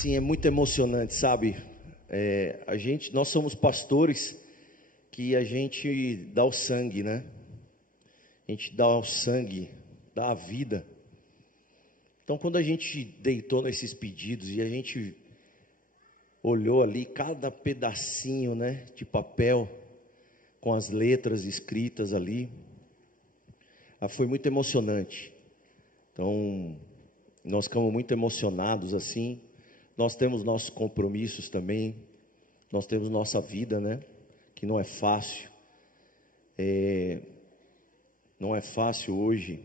Assim, é muito emocionante, sabe? Nós somos pastores que a gente dá o sangue, né? A gente dá o sangue, dá a vida. Então, quando a gente deitou nesses pedidos e a gente olhou ali cada pedacinho, né, de papel com as letras escritas ali, foi muito emocionante. Então, nós ficamos muito emocionados assim. Nós temos nossos compromissos também, nós temos nossa vida, né? Que não é fácil. Não é fácil hoje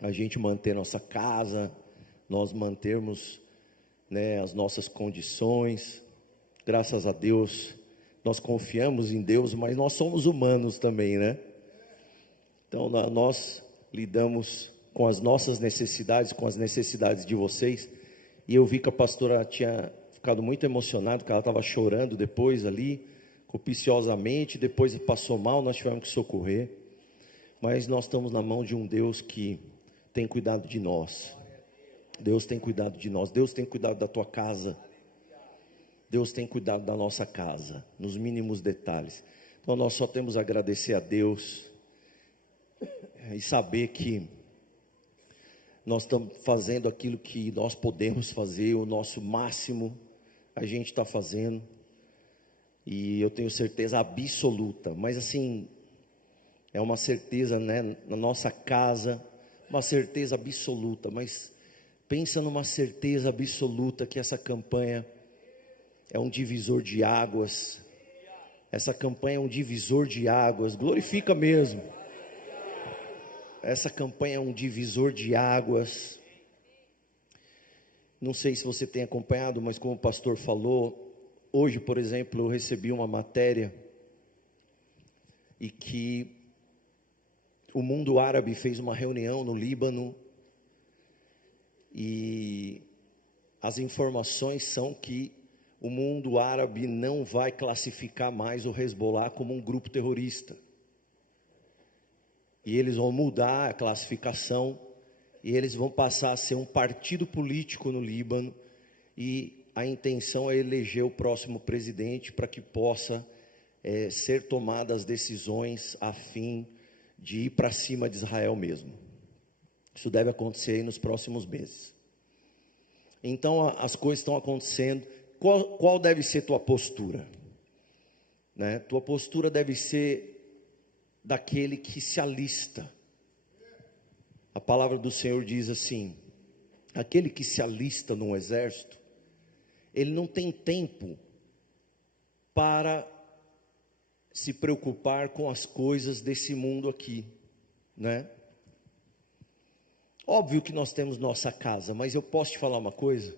a gente manter nossa casa, nós mantermos, né, as nossas condições. Graças a Deus, nós confiamos em Deus, mas nós somos humanos também, né? Então, nós lidamos com as nossas necessidades, com as necessidades de vocês. E eu vi que a pastora tinha ficado muito emocionada, que ela estava chorando depois ali, copiciosamente, depois passou mal, nós tivemos que socorrer. Mas nós estamos na mão de um Deus que tem cuidado de nós. Deus tem cuidado de nós, Deus tem cuidado da tua casa. Deus tem cuidado da nossa casa, nos mínimos detalhes. Então nós só temos a agradecer a Deus e saber que nós estamos fazendo aquilo que nós podemos fazer, o nosso máximo a gente está fazendo, e eu tenho certeza absoluta, mas assim, é uma certeza, né, na nossa casa, uma certeza absoluta, mas pensa numa certeza absoluta que essa campanha é um divisor de águas, essa campanha é um divisor de águas, glorifica mesmo. Essa campanha é um divisor de águas. Não sei se você tem acompanhado, mas como o pastor falou, hoje, por exemplo, eu recebi uma matéria e que o mundo árabe fez uma reunião no Líbano e as informações são que o mundo árabe não vai classificar mais o Hezbollah como um grupo terrorista. E eles vão mudar a classificação, e eles vão passar a ser um partido político no Líbano, e a intenção é eleger o próximo presidente para que possa ser tomadas decisões a fim de ir para cima de Israel mesmo. Isso deve acontecer aí nos próximos meses. Então as coisas estão acontecendo. Qual deve ser tua postura? Né? Tua postura deve ser daquele que se alista. A palavra do Senhor diz assim: aquele que se alista num exército, ele não tem tempo para se preocupar com as coisas desse mundo aqui, né? Óbvio que nós temos nossa casa, mas eu posso te falar uma coisa: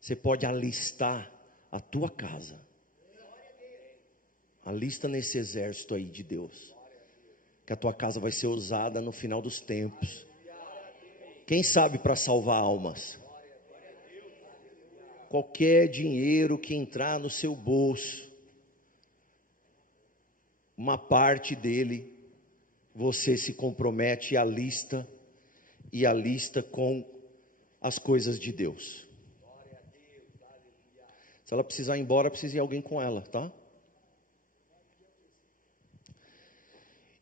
você pode alistar a tua casa. Alista nesse exército aí de Deus, que a tua casa vai ser usada no final dos tempos. Quem sabe para salvar almas. Qualquer dinheiro que entrar no seu bolso, uma parte dele, você se compromete e alista com as coisas de Deus. Se ela precisar ir embora, precisa ir alguém com ela, tá?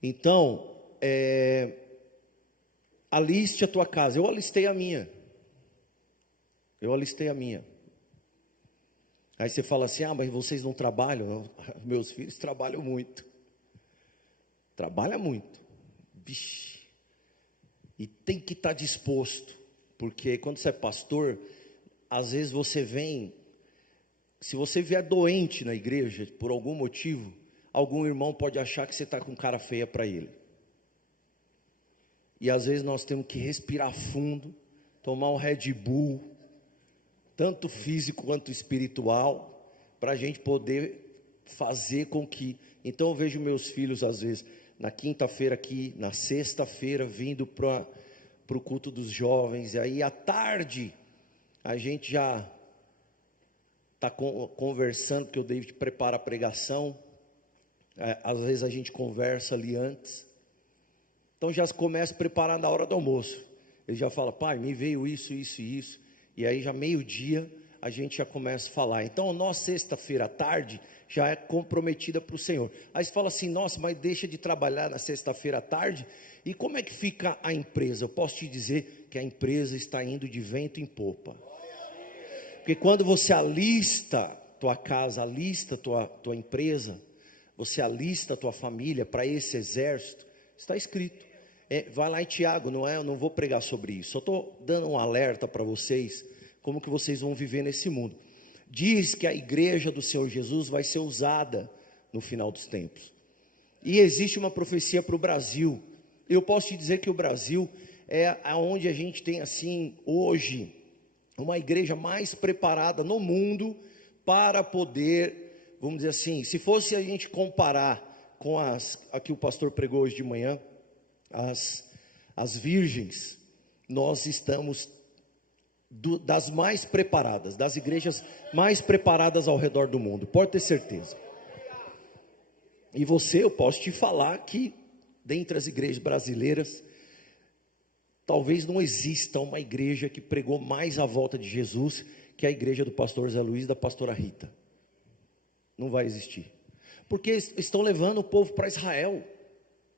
Então, aliste a tua casa. Eu alistei a minha. Aí você fala assim: mas vocês não trabalham? Não. Meus filhos trabalham muito. Trabalham muito. Vixe. E tem que estar disposto. Porque quando você é pastor, às vezes você vem... Se você vier doente na igreja, por algum motivo, algum irmão pode achar que você está com cara feia para ele. E às vezes nós temos que respirar fundo, tomar um Red Bull, tanto físico quanto espiritual, para a gente poder fazer com que... Então eu vejo meus filhos às vezes, na quinta-feira aqui, na sexta-feira, vindo para o culto dos jovens, e aí à tarde a gente já está conversando, porque o David prepara a pregação. Às vezes a gente conversa ali antes, então já começa a preparar na hora do almoço. Ele já fala: pai, me veio isso, isso e isso, e aí já meio-dia a gente já começa a falar. Então, a nossa sexta-feira à tarde já é comprometida para o Senhor. Aí você fala assim, nossa, mas deixa de trabalhar na sexta-feira à tarde, e como é que fica a empresa? Eu posso te dizer que a empresa está indo de vento em popa. Porque quando você alista tua casa, alista tua empresa, você alista tua família para esse exército, está escrito. Vai lá em Tiago, não é? Eu não vou pregar sobre isso. Só estou dando um alerta para vocês, como que vocês vão viver nesse mundo. Diz que a igreja do Senhor Jesus vai ser usada no final dos tempos. E existe uma profecia para o Brasil. Eu posso te dizer que o Brasil é onde a gente tem assim, hoje, uma igreja mais preparada no mundo para poder, vamos dizer assim, se fosse a gente comparar com aqui o pastor pregou hoje de manhã, as virgens, nós estamos das mais preparadas, das igrejas mais preparadas ao redor do mundo, pode ter certeza. E eu posso te falar que, dentre as igrejas brasileiras, talvez não exista uma igreja que pregou mais a volta de Jesus que a igreja do pastor Zé Luiz e da pastora Rita. Não vai existir. Porque estão levando o povo para Israel,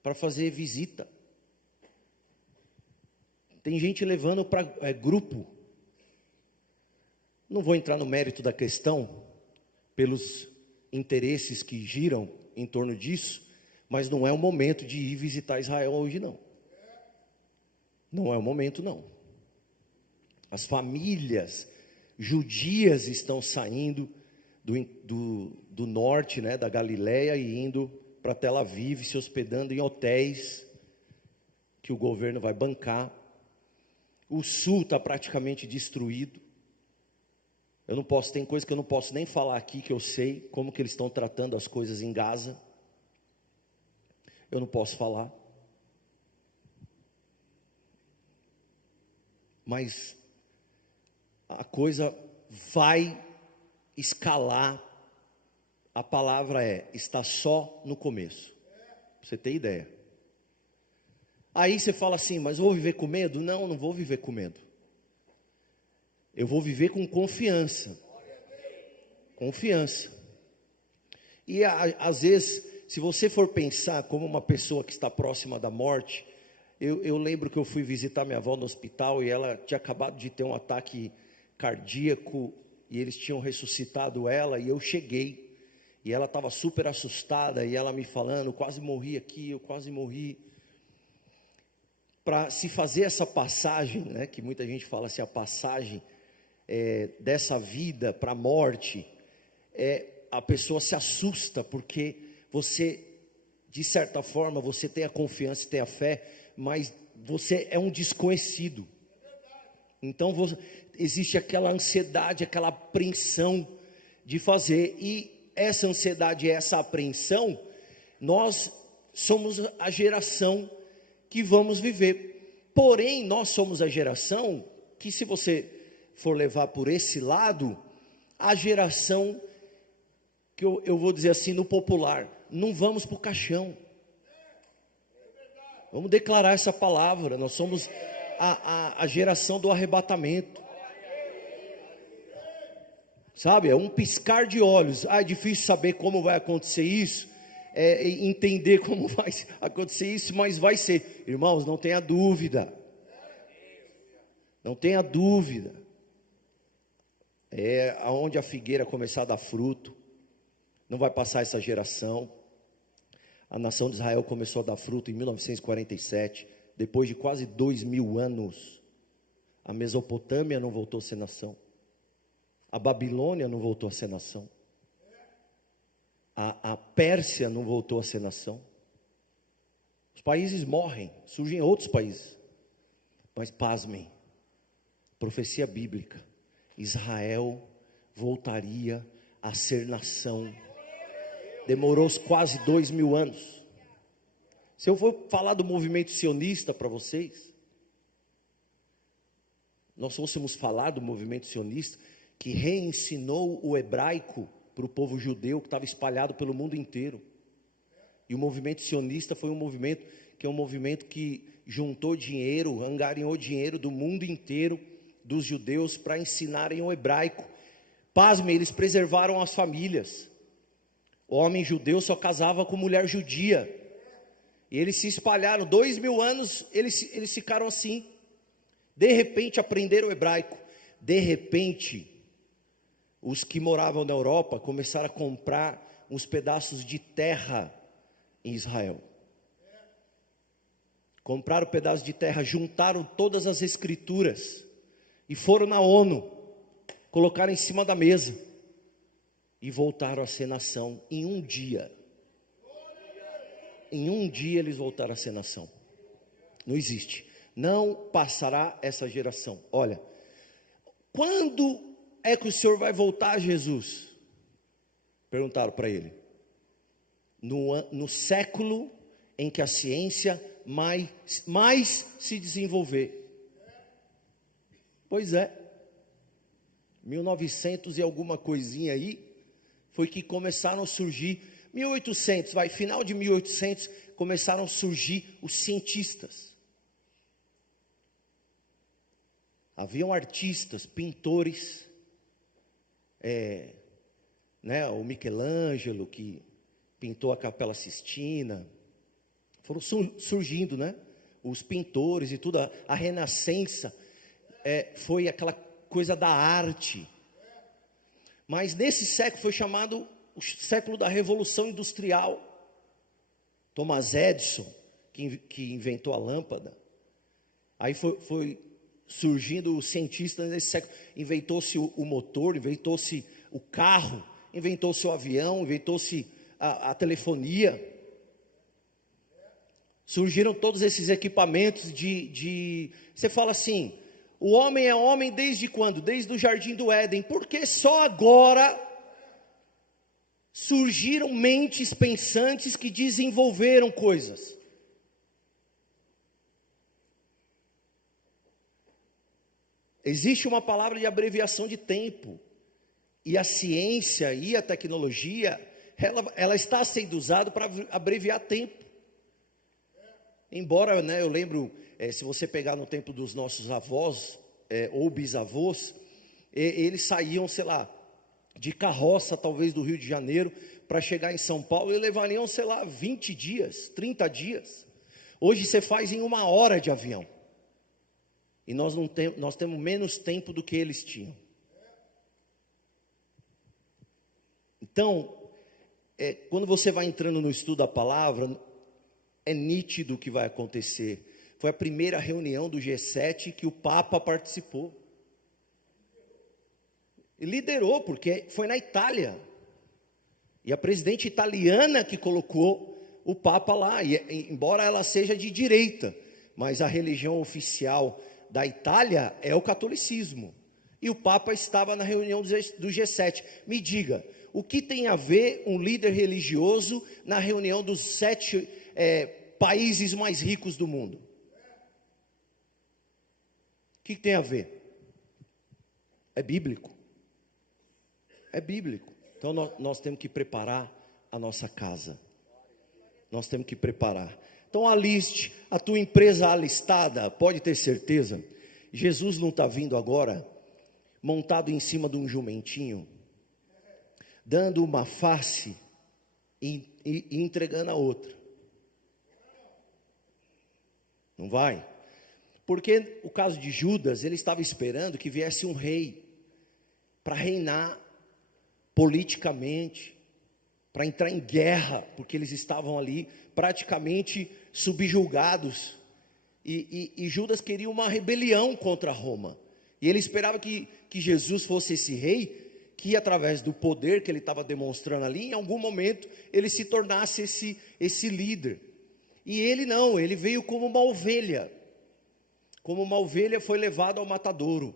para fazer visita. Tem gente levando para grupo. Não vou entrar no mérito da questão, pelos interesses que giram em torno disso, mas não é o momento de ir visitar Israel hoje não. Não é o momento não. As famílias judias estão saindo do norte, né, da Galileia, e indo para Tel Aviv, se hospedando em hotéis que o governo vai bancar. O sul está praticamente destruído. Tem coisa que eu não posso nem falar aqui, que eu sei como que eles estão tratando as coisas em Gaza. Eu não posso falar. Mas a coisa vai escalar. A palavra está só no começo, para você ter ideia. Aí você fala assim, mas eu vou viver com medo? Não vou viver com medo. Eu vou viver com confiança. Confiança. E às vezes, se você for pensar como uma pessoa que está próxima da morte, eu lembro que eu fui visitar minha avó no hospital e ela tinha acabado de ter um ataque cardíaco e eles tinham ressuscitado ela, e eu cheguei e ela estava super assustada e ela me falando, quase morri aqui, eu quase morri. Para se fazer essa passagem, né, que muita gente fala assim, a passagem dessa vida para a morte, a pessoa se assusta, porque você, de certa forma, você tem a confiança e tem a fé, mas você é um desconhecido. Então existe aquela ansiedade, aquela apreensão de fazer, e essa ansiedade e essa apreensão, nós somos a geração que vamos viver. Porém, nós somos a geração que, se você for levar por esse lado, a geração que eu vou dizer assim no popular, não vamos para o caixão. Vamos declarar essa palavra. Nós somos a geração do arrebatamento. Sabe, é um piscar de olhos. É difícil saber como vai acontecer isso, entender como vai acontecer isso, mas vai ser. Irmãos, não tenha dúvida. Não tenha dúvida. Aonde a figueira começar a dar fruto, não vai passar essa geração. A nação de Israel começou a dar fruto em 1947, depois de quase 2000 anos. A Mesopotâmia não voltou a ser nação. A Babilônia não voltou a ser nação. A Pérsia não voltou a ser nação. Os países morrem, surgem outros países. Mas pasmem, profecia bíblica, Israel voltaria a ser nação. Demorou quase 2000 anos. Se eu for falar do movimento sionista para vocês, nós fôssemos falar do movimento sionista, que reensinou o hebraico para o povo judeu que estava espalhado pelo mundo inteiro. E o movimento sionista foi um movimento que juntou dinheiro, angariou dinheiro do mundo inteiro, dos judeus, para ensinarem o hebraico. Pasme, eles preservaram as famílias. O homem judeu só casava com mulher judia. E eles se espalharam, 2000 anos eles ficaram assim. De repente aprenderam o hebraico. De repente, os que moravam na Europa começaram a comprar uns pedaços de terra em Israel. Compraram pedaços de terra, juntaram todas as escrituras e foram na ONU, colocaram em cima da mesa e voltaram a ser nação em um dia. Em um dia eles voltaram a ser nação. Não existe. Não passará essa geração. Olha, quando é que o Senhor vai voltar a Jesus? Perguntaram para ele. No século em que a ciência mais se desenvolver. Pois é. 1900 e alguma coisinha aí, foi que começaram a surgir, 1800, final de 1800, começaram a surgir os cientistas. Haviam artistas, pintores, o Michelangelo, que pintou a Capela Sistina, foram surgindo, os pintores e tudo, a Renascença, foi aquela coisa da arte. Mas nesse século foi chamado o século da Revolução Industrial. Thomas Edison, que inventou a lâmpada, aí foi surgindo os cientistas nesse século. Inventou-se o motor, inventou-se o carro, inventou-se o avião, inventou-se a telefonia. Surgiram todos esses equipamentos Você fala assim, o homem é homem desde quando? Desde o Jardim do Éden. Porque só agora surgiram mentes pensantes que desenvolveram coisas. Existe uma palavra de abreviação de tempo. E a ciência e a tecnologia, ela está sendo usada para abreviar tempo. Embora, eu lembro, se você pegar no tempo dos nossos avós, ou bisavós, eles saíam, sei lá, de carroça, talvez do Rio de Janeiro, para chegar em São Paulo, e levariam, sei lá, 20 dias, 30 dias. Hoje você faz em 1 hora de avião. E nós temos menos tempo do que eles tinham. Então, quando você vai entrando no estudo da palavra, é nítido o que vai acontecer. Foi a primeira reunião do G7 que o Papa participou. E liderou, porque foi na Itália. E a presidente italiana que colocou o Papa lá. E, embora ela seja de direita, mas a religião oficial da Itália é o catolicismo. E o Papa estava na reunião do G7. Me diga, o que tem a ver um líder religioso na reunião dos 7 países mais ricos do mundo? O que tem a ver? É bíblico. É bíblico. Então nós temos que preparar a nossa casa. Nós temos que preparar. Então aliste a tua empresa alistada, pode ter certeza. Jesus não está vindo agora montado em cima de um jumentinho, dando uma face e entregando a outra. Não vai? Porque o caso de Judas, ele estava esperando que viesse um rei para reinar politicamente, para entrar em guerra, porque eles estavam ali praticamente subjugados. E Judas queria uma rebelião contra Roma. E ele esperava que Jesus fosse esse rei, que através do poder que ele estava demonstrando ali, em algum momento ele se tornasse esse líder. E ele não, ele veio como uma ovelha. Como uma ovelha foi levado ao matadouro.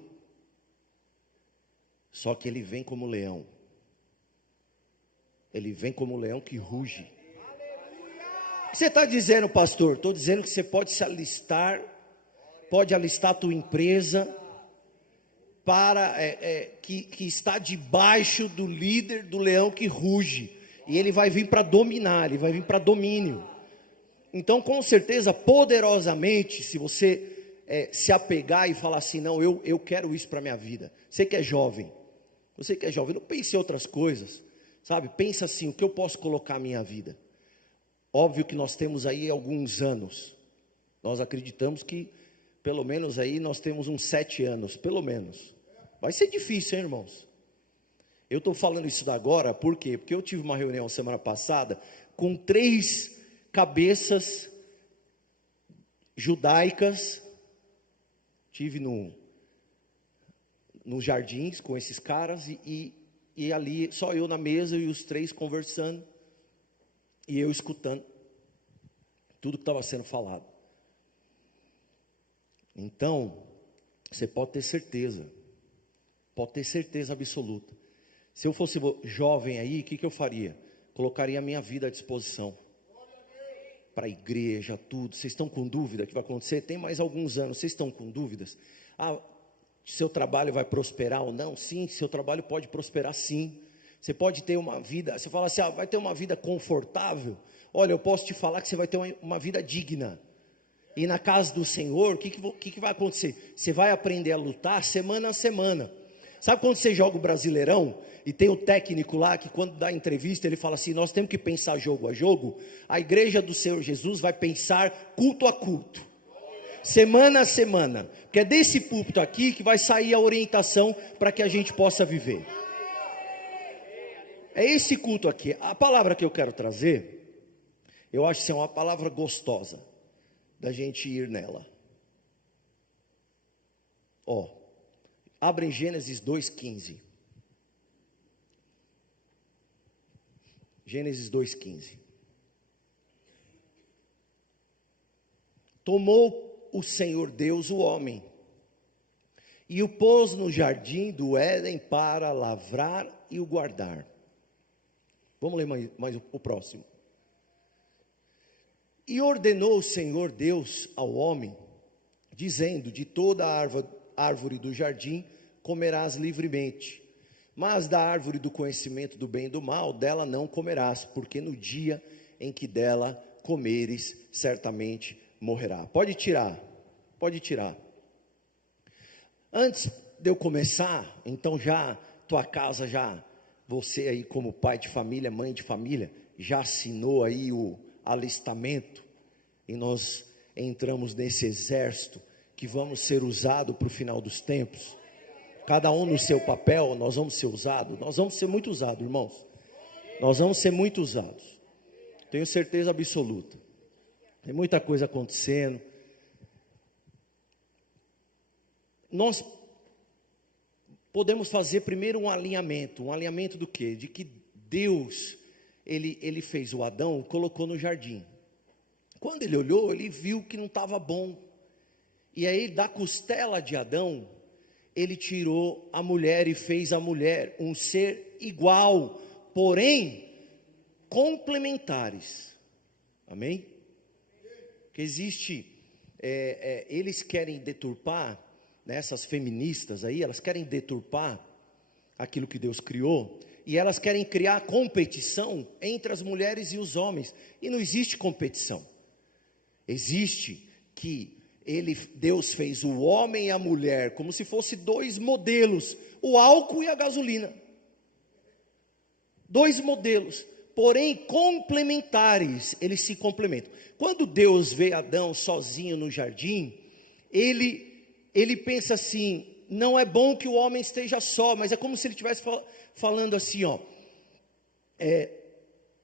Só que ele vem como leão. Ele vem como leão que ruge. O que você está dizendo, pastor? Estou dizendo que você pode se alistar, pode alistar a tua empresa, para que está debaixo do líder do leão que ruge. E ele vai vir para dominar, ele vai vir para domínio. Então, com certeza, poderosamente, se você se apegar e falar assim, não, eu quero isso para a minha vida. Você que é jovem, Você que é jovem, não pense em outras coisas, sabe? Pensa assim, o que eu posso colocar a minha vida? Óbvio que nós temos aí alguns anos. Nós acreditamos que, pelo menos aí, nós temos uns 7 anos, pelo menos. Vai ser difícil, hein, irmãos? Eu estou falando isso agora, por quê? Porque eu tive uma reunião semana passada com 3 cabeças judaicas. Tive nos jardins com esses caras e ali só eu na mesa e os 3 conversando e eu escutando tudo que estava sendo falado. Então, você pode ter certeza absoluta. Se eu fosse jovem aí, o que eu faria? Colocaria a minha vida à disposição para a igreja, tudo. Vocês estão com dúvida que vai acontecer? Tem mais alguns anos, vocês estão com dúvidas? Seu trabalho vai prosperar ou não? Sim, seu trabalho pode prosperar sim. Você pode ter uma vida, você fala assim, vai ter uma vida confortável? Olha, eu posso te falar que você vai ter uma vida digna. E na casa do Senhor, o que vai acontecer? Você vai aprender a lutar semana a semana. Sabe quando você joga o Brasileirão e tem o técnico lá que quando dá entrevista ele fala assim, nós temos que pensar jogo a jogo? A igreja do Senhor Jesus vai pensar culto a culto, semana a semana, porque é desse púlpito aqui que vai sair a orientação para que a gente possa viver. É esse culto aqui. A palavra que eu quero trazer, eu acho que é uma palavra gostosa da gente ir nela. Abre em Gênesis 2,15. Gênesis 2,15. Tomou o Senhor Deus o homem e o pôs no jardim do Éden para lavrar e o guardar. Vamos ler mais o próximo. E ordenou o Senhor Deus ao homem, dizendo, de toda a árvore do jardim comerás livremente, mas da árvore do conhecimento do bem e do mal, dela não comerás, porque no dia em que dela comeres, certamente morrerá. Pode tirar. Antes de eu começar, então já, tua casa já, você aí como pai de família, mãe de família, já assinou aí o alistamento, e nós entramos nesse exército, que vamos ser usados para o final dos tempos. Cada um no seu papel, nós vamos ser usados. Nós vamos ser muito usados, irmãos. Nós vamos ser muito usados. Tenho certeza absoluta. Tem muita coisa acontecendo. Nós podemos fazer primeiro um alinhamento. Um alinhamento do quê? De que Deus, Ele fez o Adão, colocou no jardim. Quando ele olhou, ele viu que não estava bom. E aí da costela de Adão, ele tirou a mulher e fez a mulher um ser igual, porém complementares. Amém? Que existe, eles querem deturpar, né, essas feministas aí, elas querem deturpar aquilo que Deus criou, e elas querem criar competição entre as mulheres e os homens, e não existe competição. Existe que Deus fez o homem e a mulher como se fossem 2 modelos, o álcool e a gasolina. 2 modelos, porém complementares, eles se complementam. Quando Deus vê Adão sozinho no jardim, ele pensa assim, não é bom que o homem esteja só, mas é como se ele estivesse falando assim,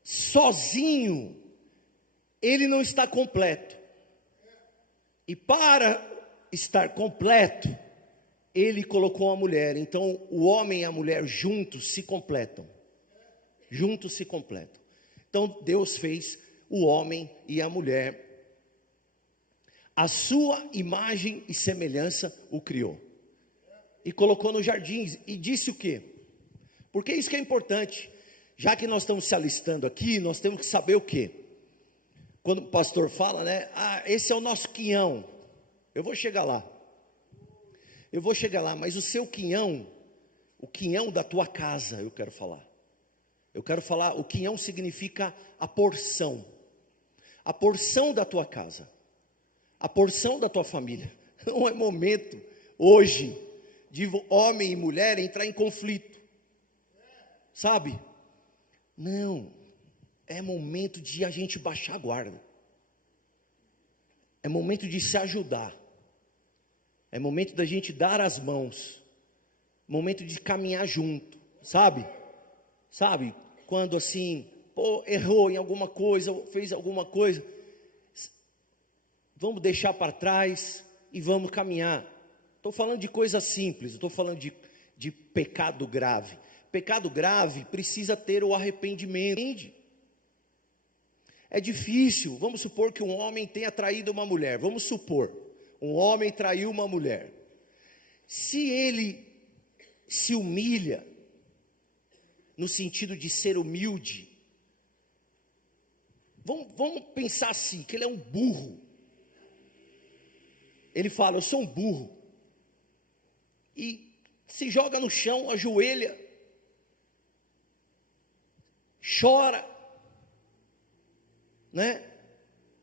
sozinho, ele não está completo. E para estar completo, ele colocou a mulher. Então, o homem e a mulher juntos se completam. Então, Deus fez o homem e a mulher. A sua imagem e semelhança o criou. E colocou no jardim. E disse o quê? Porque isso que é importante. Já que nós estamos se alistando aqui, nós temos que saber o quê? Quando o pastor fala, né? Esse é o nosso quinhão. Eu vou chegar lá, mas o seu quinhão, o quinhão da tua casa, eu quero falar, o quinhão significa a porção da tua casa, a porção da tua família. Não é momento, hoje, de homem e mulher entrar em conflito, sabe? Não, é momento de a gente baixar a guarda. É momento de se ajudar. É momento da gente dar as mãos. Momento de caminhar junto, sabe? Sabe? Quando assim, pô, errou em alguma coisa, fez alguma coisa, vamos deixar para trás e vamos caminhar. Estou falando de coisa simples, estou falando de pecado grave. Pecado grave precisa ter o arrependimento. Entende? É difícil. Vamos supor que um homem tenha traído uma mulher. Vamos supor, um homem traiu uma mulher. Se ele se humilha, no sentido de ser humilde, vamos pensar assim, que ele é um burro. Ele fala, eu sou um burro. E se joga no chão, ajoelha, chora, né?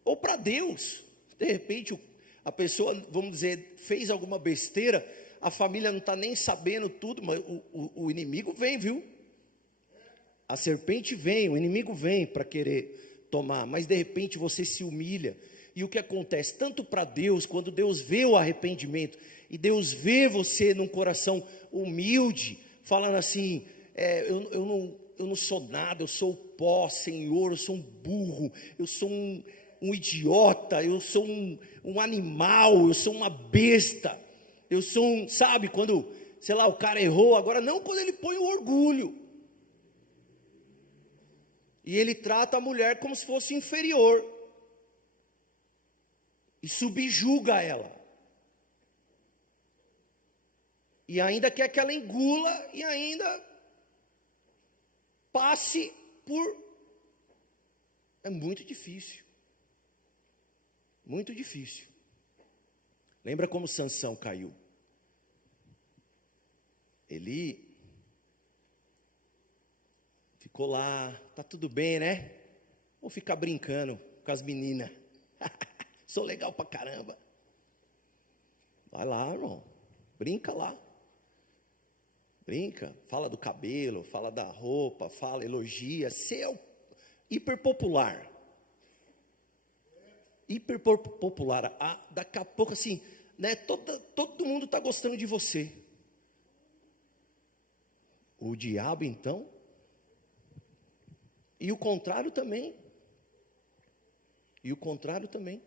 Ou para Deus, de repente a pessoa, vamos dizer, fez alguma besteira, a família não está nem sabendo tudo, mas o inimigo vem, viu? A serpente vem, o inimigo vem para querer tomar, mas de repente você se humilha, e o que acontece? Tanto para Deus, quando Deus vê o arrependimento, e Deus vê você num coração humilde, falando assim, eu não sou nada, eu sou o pó, Senhor, eu sou um burro, eu sou um idiota, eu sou um animal, eu sou uma besta, eu sou sabe, quando, sei lá, o cara errou, agora não quando ele põe o orgulho, e ele trata a mulher como se fosse inferior, e subjuga ela, e ainda quer que ela engula, e ainda passe por, é muito difícil, muito difícil. Lembra como Sansão caiu? Ele ficou lá, tá tudo bem, né? Vou ficar brincando com as meninas. Sou legal pra caramba. Vai lá, irmão. Brinca lá. Brinca, fala do cabelo, fala da roupa, fala, elogia. Você é o hiperpopular. Hiperpopular. Daqui a pouco assim, né, todo mundo está gostando de você. O diabo então, e o contrário também. E o contrário também.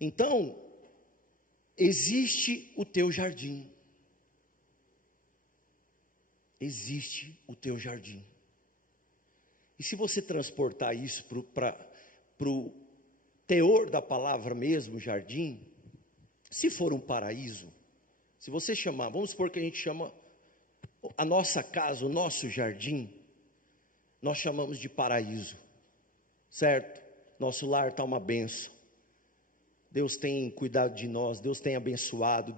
Então, existe o teu jardim. Existe o teu jardim. E se você transportar isso para o teor da palavra mesmo, jardim, se for um paraíso, se você chamar, vamos supor que a gente chama a nossa casa, o nosso jardim, nós chamamos de paraíso, certo? Nosso lar está uma bênção. Deus tem cuidado de nós, Deus tem abençoado,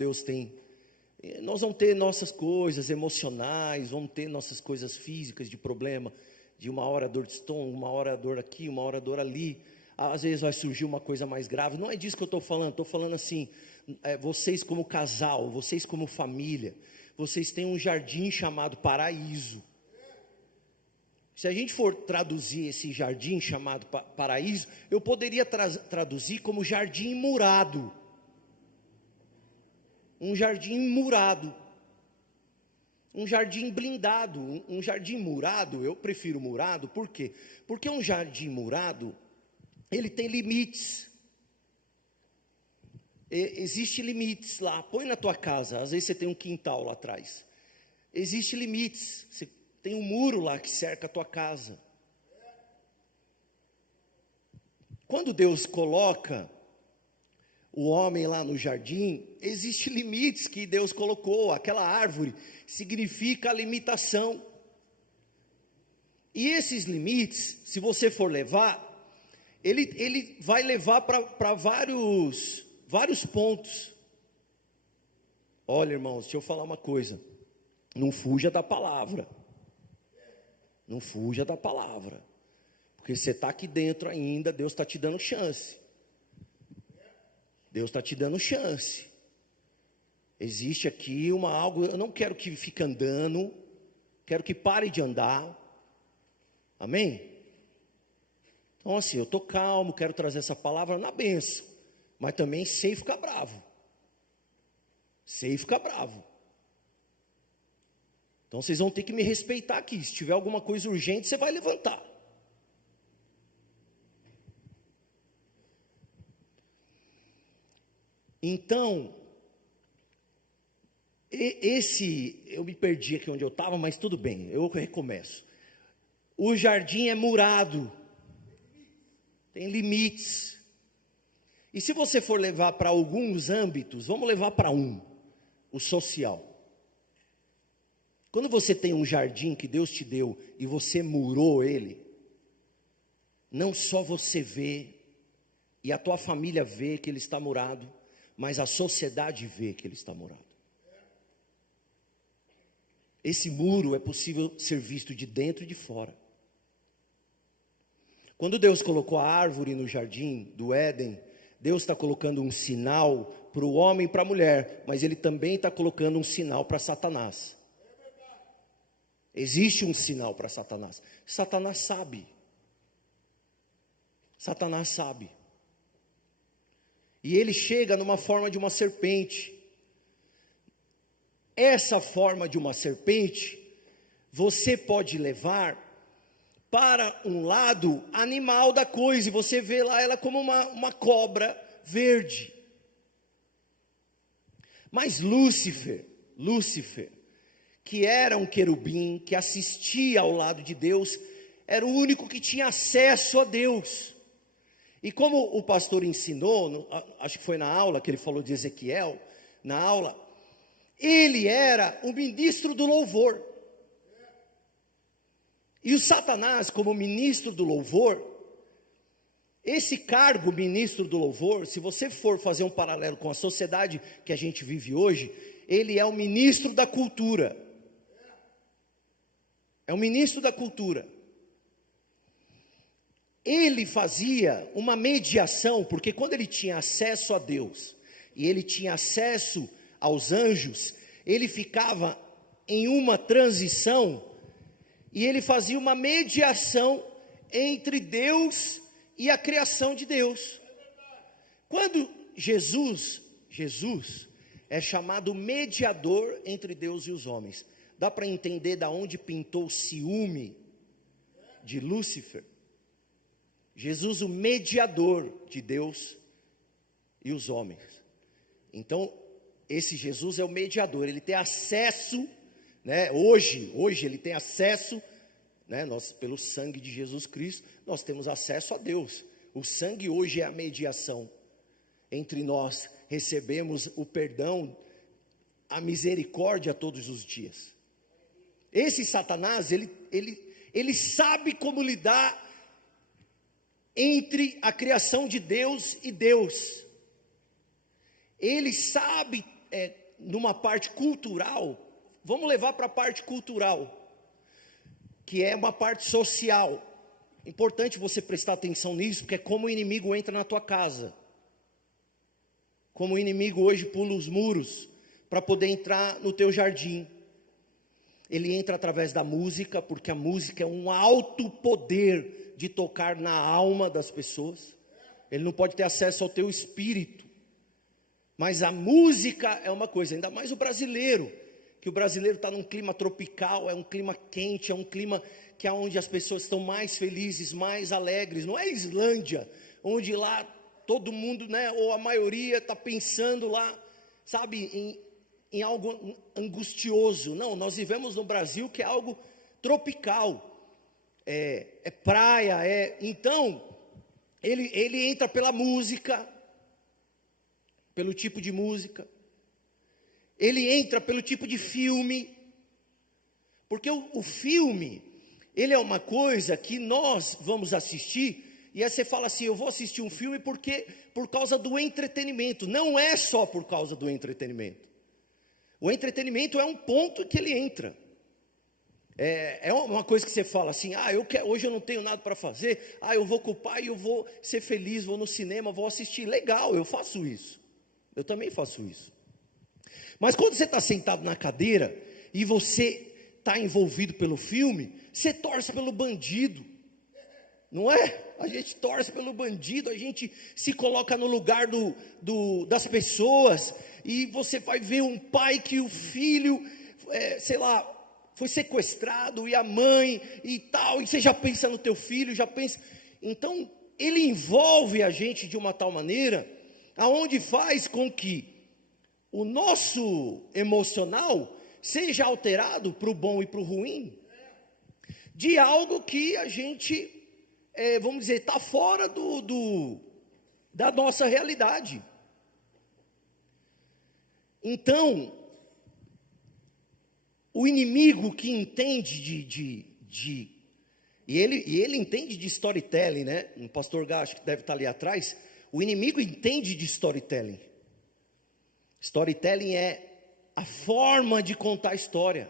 nós vamos ter nossas coisas emocionais, vamos ter nossas coisas físicas de problema, de uma hora dor de estômago, uma hora dor aqui, uma hora dor ali, às vezes vai surgir uma coisa mais grave, não é disso que eu estou falando assim, vocês como casal, vocês como família, vocês têm um jardim chamado paraíso. Se a gente for traduzir esse jardim chamado paraíso, eu poderia traduzir como jardim murado. Um jardim murado, um jardim blindado, um jardim murado, eu prefiro murado, por quê? Porque um jardim murado, ele tem limites, existe limites lá, põe na tua casa, às vezes você tem um quintal lá atrás, existe limites, você tem um muro lá que cerca a tua casa. Quando Deus coloca o homem lá no jardim, existem limites que Deus colocou, aquela árvore significa a limitação, e esses limites, se você for levar, ele vai levar para vários pontos. Olha, irmãos, deixa eu falar uma coisa, não fuja da palavra, não fuja da palavra, porque você está aqui dentro ainda, Deus está te dando chance. Deus está te dando chance. Existe aqui algo, eu não quero que fique andando quero que pare de andar, amém? Então assim, eu estou calmo, quero trazer essa palavra na bênção, mas também sei ficar bravo, então vocês vão ter que me respeitar aqui, se tiver alguma coisa urgente, você vai levantar. Então, eu me perdi aqui onde eu estava, mas tudo bem, eu recomeço. O jardim é murado, tem limites. E se você for levar para alguns âmbitos, vamos levar para o social. Quando você tem um jardim que Deus te deu e você murou ele, não só você vê, e a tua família vê que ele está murado, mas a sociedade vê que ele está murado. Esse muro é possível ser visto de dentro e de fora. Quando Deus colocou a árvore no jardim do Éden, Deus está colocando um sinal para o homem e para a mulher, mas Ele também está colocando um sinal para Satanás. Existe um sinal para Satanás. Satanás sabe. Satanás sabe. E ele chega numa forma de uma serpente. Essa forma de uma serpente, você pode levar para um lado animal da coisa, e você vê lá ela como uma cobra verde. Mas Lúcifer, que era um querubim, que assistia ao lado de Deus, era o único que tinha acesso a Deus. E como o pastor ensinou, acho que foi na aula que ele falou de Ezequiel, na aula, ele era o ministro do louvor. E o Satanás, como ministro do louvor, esse cargo, ministro do louvor, se você for fazer um paralelo com a sociedade que a gente vive hoje, ele é o ministro da cultura. É o ministro da cultura. Ele fazia uma mediação, porque quando ele tinha acesso a Deus, e ele tinha acesso aos anjos, ele ficava em uma transição, e ele fazia uma mediação entre Deus e a criação de Deus. Quando Jesus é chamado mediador entre Deus e os homens, dá para entender da onde pintou o ciúme de Lúcifer? Jesus, o mediador de Deus e os homens. Então, esse Jesus é o mediador, ele tem acesso, né? Hoje ele tem acesso, né? Nós, pelo sangue de Jesus Cristo, nós temos acesso a Deus. O sangue hoje é a mediação entre nós, recebemos o perdão, a misericórdia todos os dias. Esse Satanás, ele sabe como lidar entre a criação de Deus e Deus. Ele sabe, numa parte cultural, vamos levar para a parte cultural, que é uma parte social. Importante você prestar atenção nisso, porque é como o inimigo entra na tua casa. Como o inimigo hoje pula os muros para poder entrar no teu jardim. Ele entra através da música, porque a música é um alto poder de tocar na alma das pessoas. Ele não pode ter acesso ao teu espírito, mas a música é uma coisa, ainda mais o brasileiro, que o brasileiro está num clima tropical, é um clima quente, é um clima que é onde as pessoas estão mais felizes, mais alegres. Não é Islândia, onde lá todo mundo, né, ou a maioria está pensando lá, sabe, em algo angustioso. Não, nós vivemos no Brasil que é algo tropical. É praia, então ele entra pela música, pelo tipo de música, ele entra pelo tipo de filme, porque o filme, ele é uma coisa que nós vamos assistir, e aí você fala assim, eu vou assistir um filme porque, por causa do entretenimento. Não é só por causa do entretenimento, o entretenimento é um ponto que ele entra. É uma coisa que você fala assim, hoje eu não tenho nada para fazer, eu vou com o pai, eu vou ser feliz, vou no cinema, vou assistir, legal, eu faço isso, eu também faço isso. Mas quando você está sentado na cadeira, e você está envolvido pelo filme, você torce pelo bandido, não é? A gente torce pelo bandido, a gente se coloca no lugar das pessoas, e você vai ver um pai que o filho, sei lá, foi sequestrado, e a mãe, e tal, e você já pensa no teu filho, já pensa. Então, ele envolve a gente de uma tal maneira, aonde faz com que o nosso emocional seja alterado para o bom e para o ruim, de algo que a gente, vamos dizer, está fora da nossa realidade. Então, o inimigo que entende e ele entende de storytelling, né? O pastor Gacho, que deve estar ali atrás, o inimigo entende de storytelling. Storytelling é a forma de contar a história.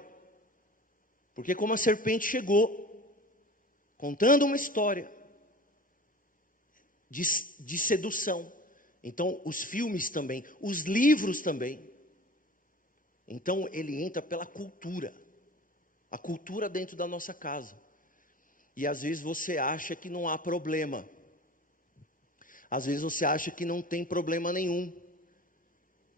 Porque como a serpente chegou, contando uma história de sedução. Então, os filmes também, os livros também. Então, ele entra pela cultura. A cultura dentro da nossa casa. E às vezes você acha que não há problema. Às vezes você acha que não tem problema nenhum.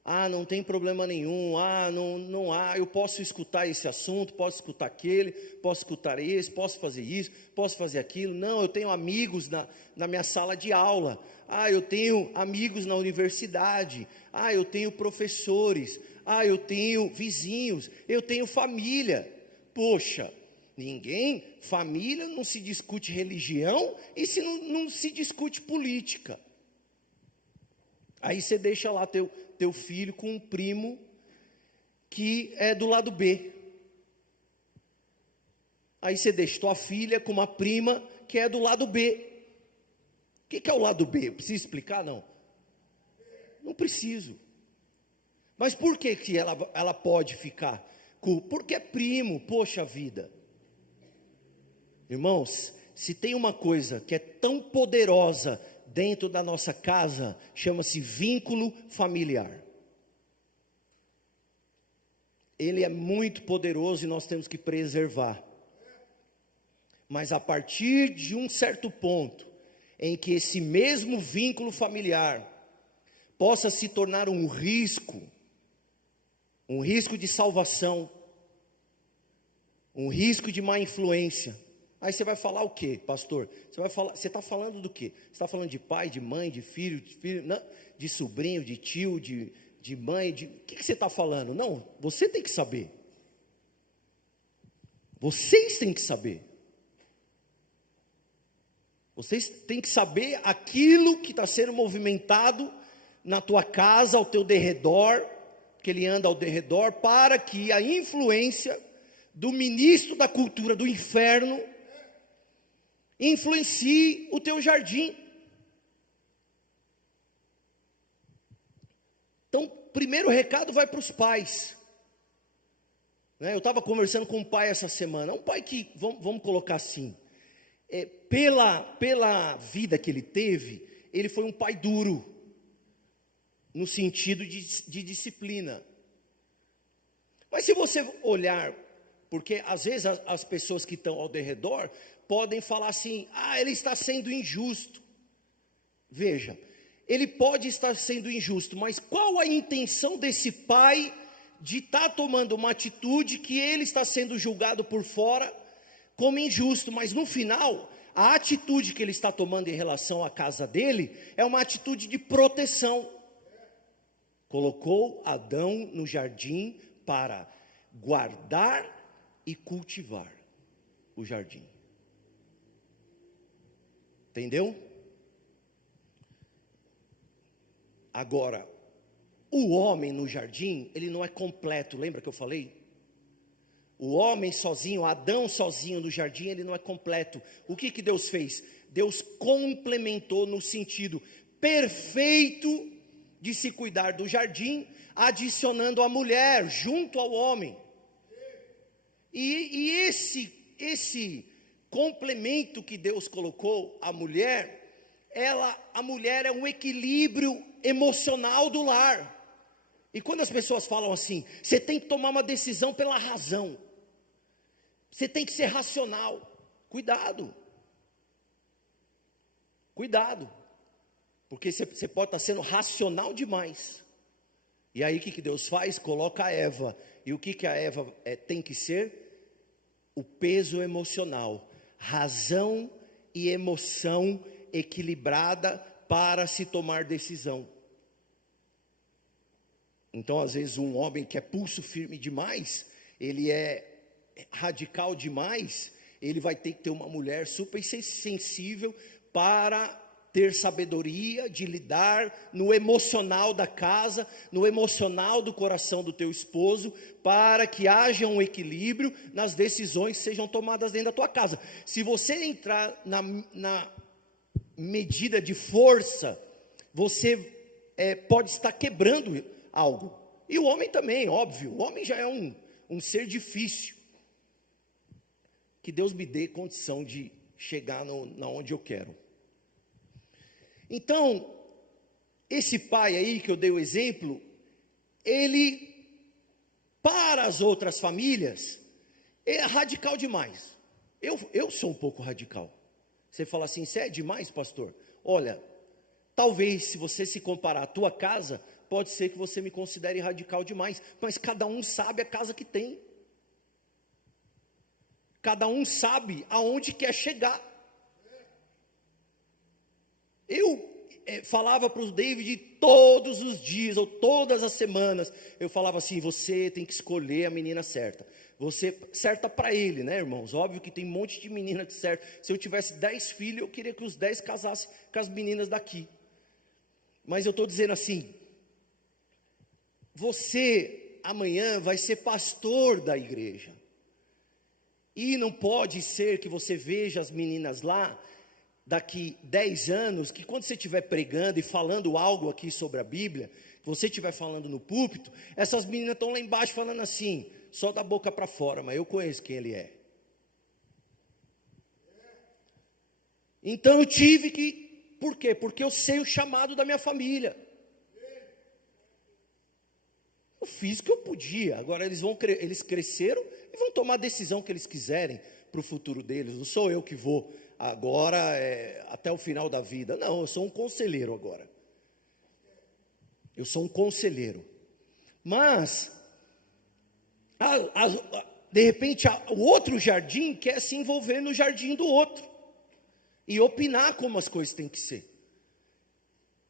Ah, não tem problema nenhum. Ah, não há. Eu posso escutar esse assunto, posso escutar aquele, posso escutar esse, posso fazer isso, posso fazer aquilo. Não, eu tenho amigos na minha sala de aula. Ah, eu tenho amigos na universidade. Ah, eu tenho professores. Ah, eu tenho vizinhos. Eu tenho família. Poxa, família não se discute religião e não se discute política. Aí você deixa lá teu filho com um primo que é do lado B. Aí você deixa tua filha com uma prima que é do lado B. O que é o lado B? Preciso explicar? Não. Não preciso. Mas por que ela pode ficar? Porque é primo, poxa vida. Irmãos, se tem uma coisa que é tão poderosa dentro da nossa casa, chama-se vínculo familiar. Ele é muito poderoso e nós temos que preservar. Mas a partir de um certo ponto, em que esse mesmo vínculo familiar possa se tornar um risco de salvação, um risco de má influência. Aí você vai falar o quê, pastor? Você está falando do quê? Você está falando de pai, de mãe, de filho, não, de sobrinho, de tio, de mãe, o que você está falando? Não, você tem que saber. Vocês têm que saber. Vocês têm que saber aquilo que está sendo movimentado na tua casa, ao teu derredor, que ele anda ao derredor, para que a influência do ministro da cultura do inferno influencie o teu jardim. Então, primeiro recado vai para os pais. Eu estava conversando com um pai essa semana, um pai que, vamos colocar assim, pela vida que ele teve, ele foi um pai duro, no sentido de disciplina. Mas se você olhar, porque às vezes as pessoas que estão ao derredor podem falar assim, ele está sendo injusto. Veja, ele pode estar sendo injusto, mas qual a intenção desse pai de estar tomando uma atitude que ele está sendo julgado por fora como injusto, mas no final, a atitude que ele está tomando em relação à casa dele é uma atitude de proteção. Colocou Adão no jardim para guardar e cultivar o jardim. Entendeu? Agora, o homem no jardim, ele não é completo, lembra que eu falei? O homem sozinho, Adão sozinho no jardim, ele não é completo. O que Deus fez? Deus complementou no sentido perfeito de se cuidar do jardim, adicionando a mulher junto ao homem. E esse complemento que Deus colocou à mulher, a mulher é um equilíbrio emocional do lar. E quando as pessoas falam assim, você tem que tomar uma decisão pela razão. Você tem que ser racional. Cuidado. Cuidado. Porque você pode estar sendo racional demais. E aí o que Deus faz? Coloca a Eva. E o que a Eva tem que ser? O peso emocional. Razão e emoção equilibrada para se tomar decisão. Então, às vezes, um homem que é pulso firme demais, ele é radical demais, ele vai ter que ter uma mulher super sensível para ter sabedoria de lidar no emocional da casa, no emocional do coração do teu esposo, para que haja um equilíbrio nas decisões que sejam tomadas dentro da tua casa. Se você entrar na medida de força, você pode estar quebrando algo. E o homem também, óbvio, o homem já é um ser difícil. Que Deus me dê condição de chegar na onde eu quero. Então, esse pai aí que eu dei o exemplo, ele, para as outras famílias, é radical demais. Eu sou um pouco radical. Você fala assim, você é demais, pastor? Olha, talvez se você se comparar à tua casa, pode ser que você me considere radical demais, mas cada um sabe a casa que tem. Cada um sabe aonde quer chegar. Eu falava para o David todos os dias, ou todas as semanas, eu falava assim, você tem que escolher a menina certa. Você certa para ele, né, irmãos? Óbvio que tem um monte de menina que certa. Se eu tivesse 10 filhos, eu queria que os 10 casassem com as meninas daqui. Mas eu estou dizendo assim, você amanhã vai ser pastor da igreja. E não pode ser que você veja as meninas lá, daqui 10 anos, que quando você estiver pregando e falando algo aqui sobre a Bíblia, você estiver falando no púlpito, essas meninas estão lá embaixo falando assim, só da boca para fora, mas eu conheço quem ele é. Então eu tive que, por quê? Porque eu sei o chamado da minha família. Eu fiz o que eu podia, agora eles cresceram e vão tomar a decisão que eles quiserem para o futuro deles, não sou eu que vou agora até o final da vida, não, eu sou um conselheiro agora, eu sou um conselheiro, mas, de repente, o outro jardim quer se envolver no jardim do outro, e opinar como as coisas têm que ser,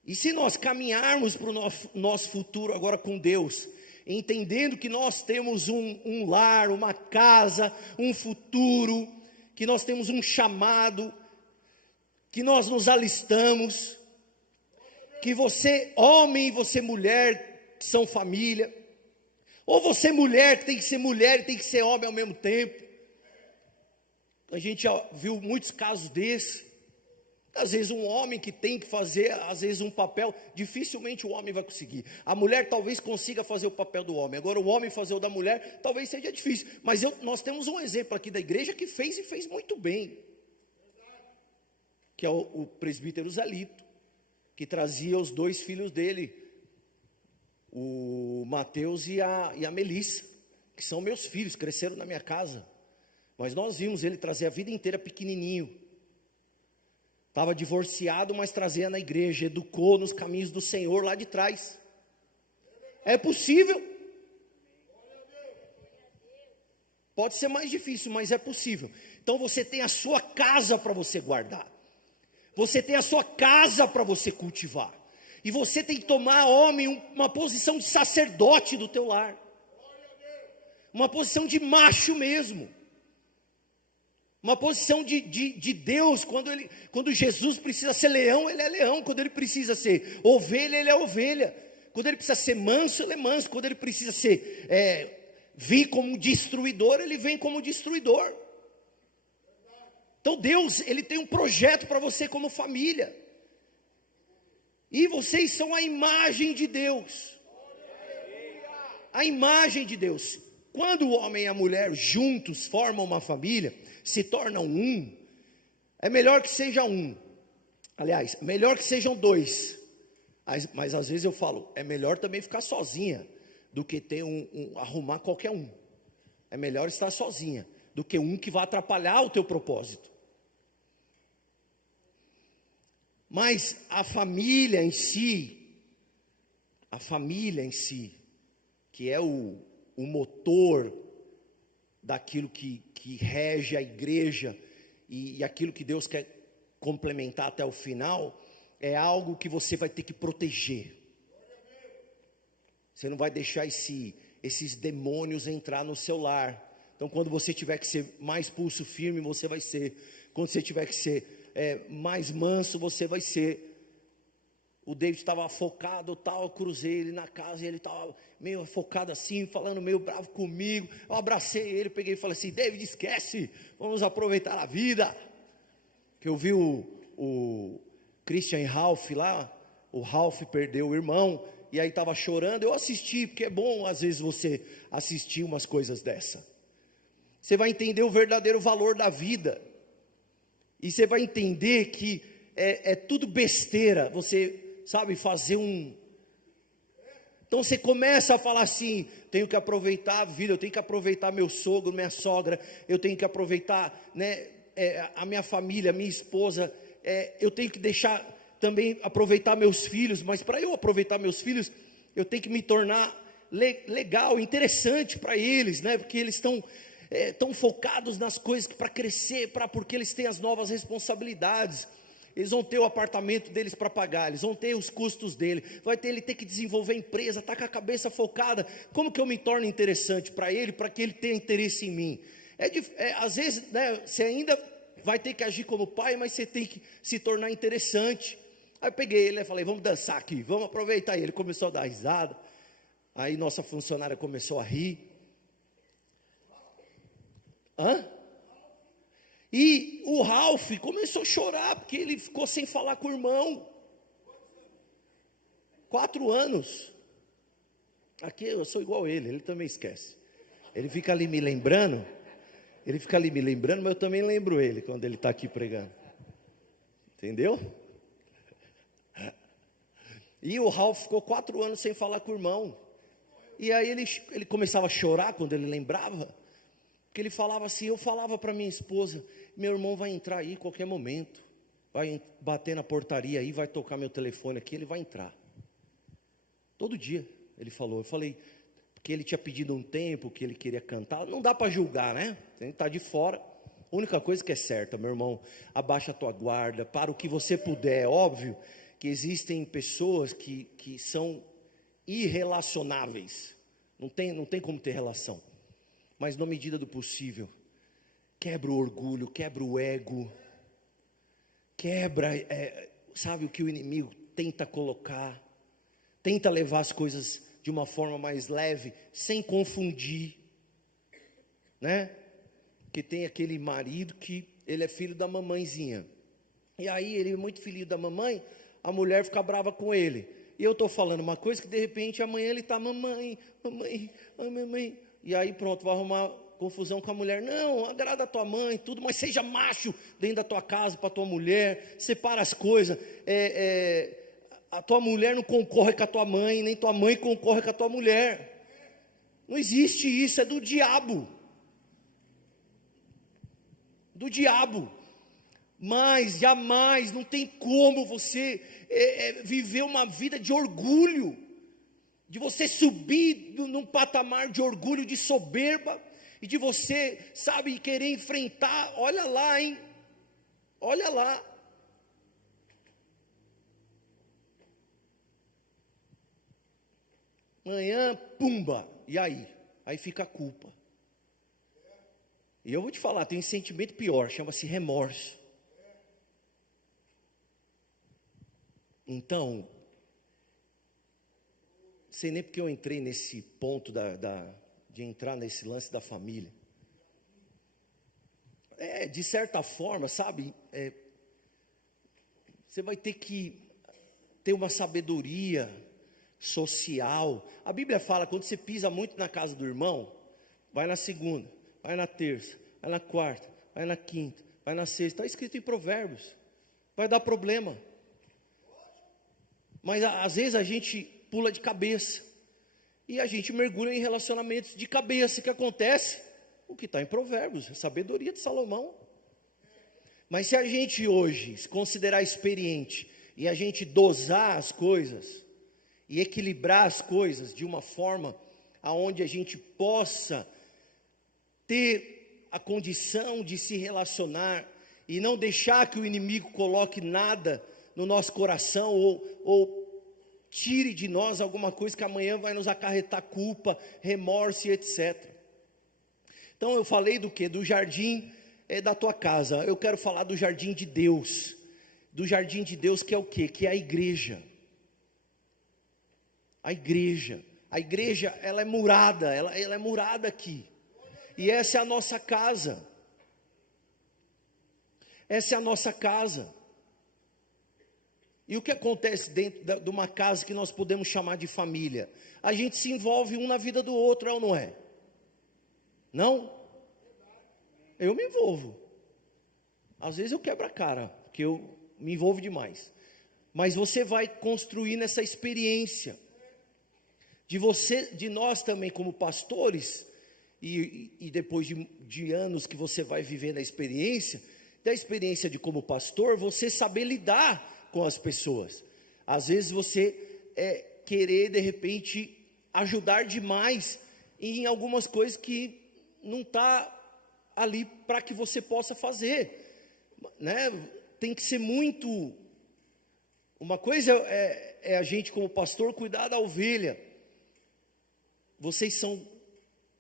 e se nós caminharmos para o nosso futuro agora com Deus, entendendo que nós temos um lar, uma casa, um futuro, que nós temos um chamado, que nós nos alistamos, que você homem e você mulher que são família, ou você mulher que tem que ser mulher e tem que ser homem ao mesmo tempo. A gente já viu muitos casos desses. Às vezes um homem que tem que fazer, às vezes um papel, dificilmente o homem vai conseguir. A mulher talvez consiga fazer o papel do homem. Agora o homem fazer o da mulher, talvez seja difícil. Mas nós temos um exemplo aqui da igreja que fez e fez muito bem. Que é o presbítero Zalito, que trazia os 2 filhos dele, o Mateus e a Melissa, que são meus filhos, cresceram na minha casa. Mas nós vimos ele trazer a vida inteira pequenininho. Estava divorciado, mas trazia na igreja, educou nos caminhos do Senhor lá de trás. É possível. Pode ser mais difícil, mas é possível. Então você tem a sua casa para você guardar. Você tem a sua casa para você cultivar. E você tem que tomar, homem, uma posição de sacerdote do teu lar. Uma posição de macho mesmo. Uma posição de Deus, quando Jesus precisa ser leão, ele é leão. Quando ele precisa ser ovelha, ele é ovelha. Quando ele precisa ser manso, ele é manso. Quando ele precisa vir como destruidor, ele vem como destruidor. Então Deus, ele tem um projeto para você como família. E vocês são a imagem de Deus. A imagem de Deus. Quando o homem e a mulher juntos formam uma família, se tornam um, é melhor que seja um. Aliás, melhor que sejam 2. Mas às vezes eu falo, é melhor também ficar sozinha do que ter arrumar qualquer um. É melhor estar sozinha. do que um que vai atrapalhar o teu propósito. Mas a família em si, que é o motor daquilo que rege a igreja e aquilo que Deus quer complementar até o final, é algo que você vai ter que proteger. Você não vai deixar esses demônios entrar no seu lar. Então, quando você tiver que ser mais pulso firme, você vai ser. Quando você tiver que ser mais manso, você vai ser. O David estava focado, tal, eu cruzei ele na casa e ele estava meio focado assim, falando meio bravo comigo. Eu abracei ele, peguei e falei assim: David, esquece, vamos aproveitar a vida. Que eu vi o Christian Ralph lá, o Ralph perdeu o irmão, e aí estava chorando. Eu assisti, porque é bom às vezes você assistir umas coisas dessa. Você vai entender o verdadeiro valor da vida. E você vai entender que é tudo besteira, você sabe, fazer Então você começa a falar assim: tenho que aproveitar a vida, eu tenho que aproveitar meu sogro, minha sogra, eu tenho que aproveitar, né, a minha família, minha esposa, eu tenho que deixar também aproveitar meus filhos, mas para eu aproveitar meus filhos, eu tenho que me tornar legal, interessante para eles, né, porque eles estão tão focados nas coisas para crescer, porque eles têm as novas responsabilidades. Eles vão ter o apartamento deles para pagar, eles vão ter os custos dele, ele ter que desenvolver a empresa, está com a cabeça focada. Como que eu me torno interessante para ele, para que ele tenha interesse em mim? Às vezes, né, você ainda vai ter que agir como pai, mas você tem que se tornar interessante. Aí eu peguei ele e falei: vamos dançar aqui, vamos aproveitar. E ele começou a dar risada. Aí nossa funcionária começou a rir. E o Ralph começou a chorar, porque ele ficou sem falar com o irmão. 4 anos. Aqui eu sou igual a ele também esquece. Ele fica ali me lembrando, mas eu também lembro ele quando ele está aqui pregando. Entendeu? E o Ralph ficou 4 anos sem falar com o irmão. E aí ele começava a chorar quando ele lembrava. Porque ele falava assim, eu falava para minha esposa: meu irmão vai entrar aí a qualquer momento, vai bater na portaria aí, vai tocar meu telefone aqui, ele vai entrar. Todo dia ele falou. Eu falei, porque ele tinha pedido um tempo, que ele queria cantar. Não dá para julgar, né? Ele está de fora. A única coisa que é certa, meu irmão, abaixa a tua guarda, para o que você puder. É óbvio que existem pessoas que são irrelacionáveis, não tem como ter relação. Mas na medida do possível, quebra o orgulho, quebra o ego, quebra, sabe, o que o inimigo tenta colocar, tenta levar as coisas de uma forma mais leve, sem confundir, né? Que tem aquele marido que ele é filho da mamãezinha, e aí ele é muito filho da mamãe, a mulher fica brava com ele, e eu estou falando uma coisa que de repente amanhã ele está: mamãe, e aí pronto, vai arrumar confusão com a mulher. Não, agrada a tua mãe, tudo, mas seja macho dentro da tua casa para a tua mulher, separa as coisas. A tua mulher não concorre com a tua mãe, nem tua mãe concorre com a tua mulher. Não existe isso, é do diabo. Do diabo. Mas jamais, não tem como você viver uma vida de orgulho, de você subir num patamar de orgulho, de soberba, e de você, sabe, querer enfrentar. Olha lá, hein? Olha lá. Amanhã, pumba, e aí? Aí fica a culpa. E eu vou te falar, tem um sentimento pior, chama-se remorso. Então, sei nem porque eu entrei nesse ponto de entrar nesse lance da família. De certa forma, sabe, você vai ter que ter uma sabedoria social. A Bíblia fala, quando você pisa muito na casa do irmão, vai na segunda, vai na terça, vai na quarta, vai na quinta, vai na sexta. Está escrito em Provérbios. Vai dar problema. Mas às vezes a gente pula de cabeça, e a gente mergulha em relacionamentos de cabeça. O que acontece? o que está em Provérbios, a sabedoria de Salomão. Mas se a gente hoje se considerar experiente e a gente dosar as coisas e equilibrar as coisas de uma forma aonde a gente possa ter a condição de se relacionar e não deixar que o inimigo coloque nada no nosso coração ou tire de nós alguma coisa que amanhã vai nos acarretar culpa, remorso e etc. Então eu falei do que? Do jardim da tua casa. Eu quero falar do jardim de Deus. Do jardim de Deus, que é o quê? Que é a igreja. A igreja. A igreja, ela é murada, ela é murada aqui. E essa é a nossa casa. Essa é a nossa casa. E o que acontece dentro de uma casa que nós podemos chamar de família? A gente se envolve um na vida do outro, é ou não é? Não? Eu me envolvo. Às vezes eu quebro a cara, porque eu me envolvo demais. Mas você vai construir nessa experiência de nós também como pastores, e depois de anos que você vai viver na experiência, da experiência de como pastor, você saber lidar com as pessoas. Às vezes você querer de repente ajudar demais em algumas coisas que não está ali para que você possa fazer, né? Tem que ser muito. Uma coisa é a gente como pastor cuidar da ovelha. Vocês são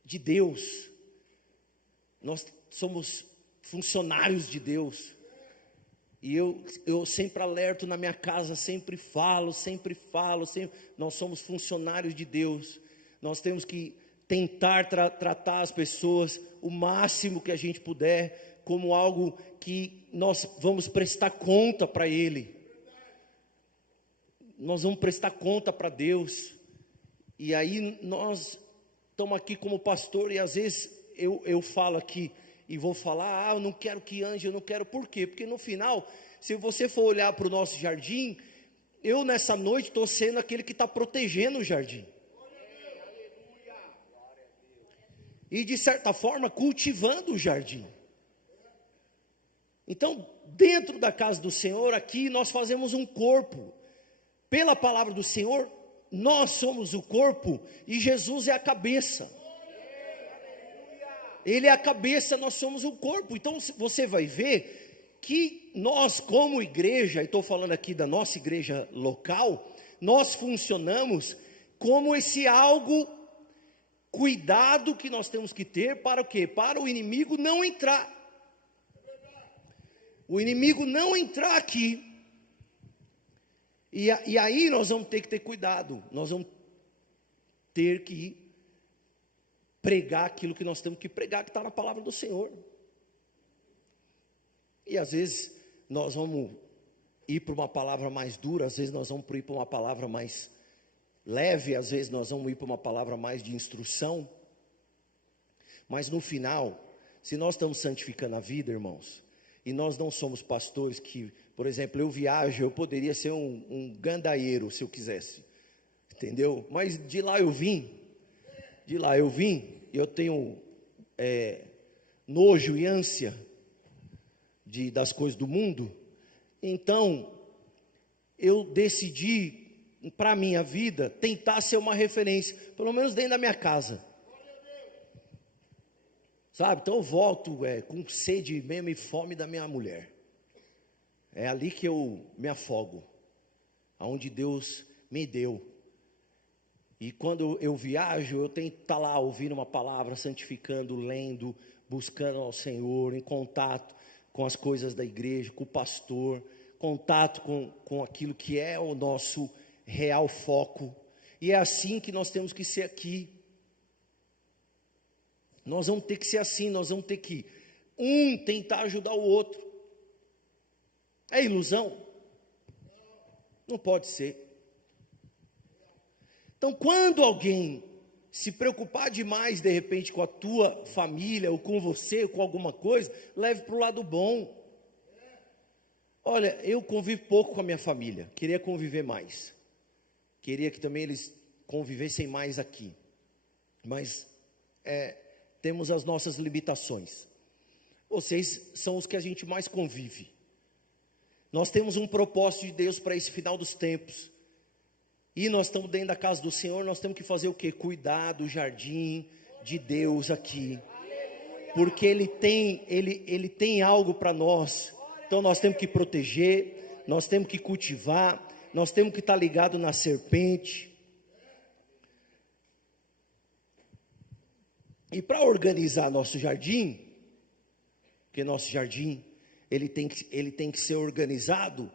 de Deus. Nós somos funcionários de Deus. E eu sempre alerto na minha casa, sempre falo, nós somos funcionários de Deus. Nós temos que tentar tratar as pessoas o máximo que a gente puder, como algo que nós vamos prestar conta para Ele. Nós vamos prestar conta para Deus. E aí nós estamos aqui como pastor, e às vezes eu falo aqui, e vou falar, eu não quero que ande, eu não quero, por quê? Porque no final, se você for olhar para o nosso jardim, eu nessa noite estou sendo aquele que está protegendo o jardim. E de certa forma cultivando o jardim. Então, dentro da casa do Senhor, aqui nós fazemos um corpo. Pela palavra do Senhor, nós somos o corpo e Jesus é a cabeça. Ele é a cabeça, nós somos o corpo. Então você vai ver que nós como igreja, e estou falando aqui da nossa igreja local, nós funcionamos como esse algo, cuidado que nós temos que ter para o quê? Para o inimigo não entrar. O inimigo não entrar aqui. E aí nós vamos ter que ter cuidado. Nós vamos ter que pregar aquilo que nós temos que pregar, que está na palavra do Senhor. E às vezes nós vamos ir para uma palavra mais dura, às vezes nós vamos ir para uma palavra mais leve, às vezes nós vamos ir para uma palavra mais de instrução. Mas no final, se nós estamos santificando a vida, irmãos, e nós não somos pastores que, por exemplo, eu viajo, eu poderia ser um gandaieiro se eu quisesse, entendeu? Mas de lá eu vim, eu tenho nojo e ânsia das coisas do mundo. Então eu decidi, para a minha vida, tentar ser uma referência, pelo menos dentro da minha casa, sabe? Então eu volto com sede mesmo e fome da minha mulher. É ali que eu me afogo, aonde Deus me deu. E quando eu viajo, eu tenho que estar lá ouvindo uma palavra, santificando, lendo, buscando ao Senhor, em contato com as coisas da igreja, com o pastor, contato com aquilo que é o nosso real foco. E é assim que nós temos que ser aqui. Nós vamos ter que ser assim, nós vamos ter que tentar ajudar o outro. É ilusão? Não pode ser. Então, quando alguém se preocupar demais, de repente, com a tua família, ou com você, ou com alguma coisa, leve para o lado bom. Olha, eu convivo pouco com a minha família, queria conviver mais. Queria que também eles convivessem mais aqui. Mas temos as nossas limitações. Vocês são os que a gente mais convive. Nós temos um propósito de Deus para esse final dos tempos. E nós estamos dentro da casa do Senhor, nós temos que fazer o quê? Cuidar do jardim de Deus aqui. Porque Ele tem algo para nós. Então nós temos que proteger, nós temos que cultivar, nós temos que estar ligado na serpente. E para organizar nosso jardim, porque nosso jardim ele tem que ser organizado,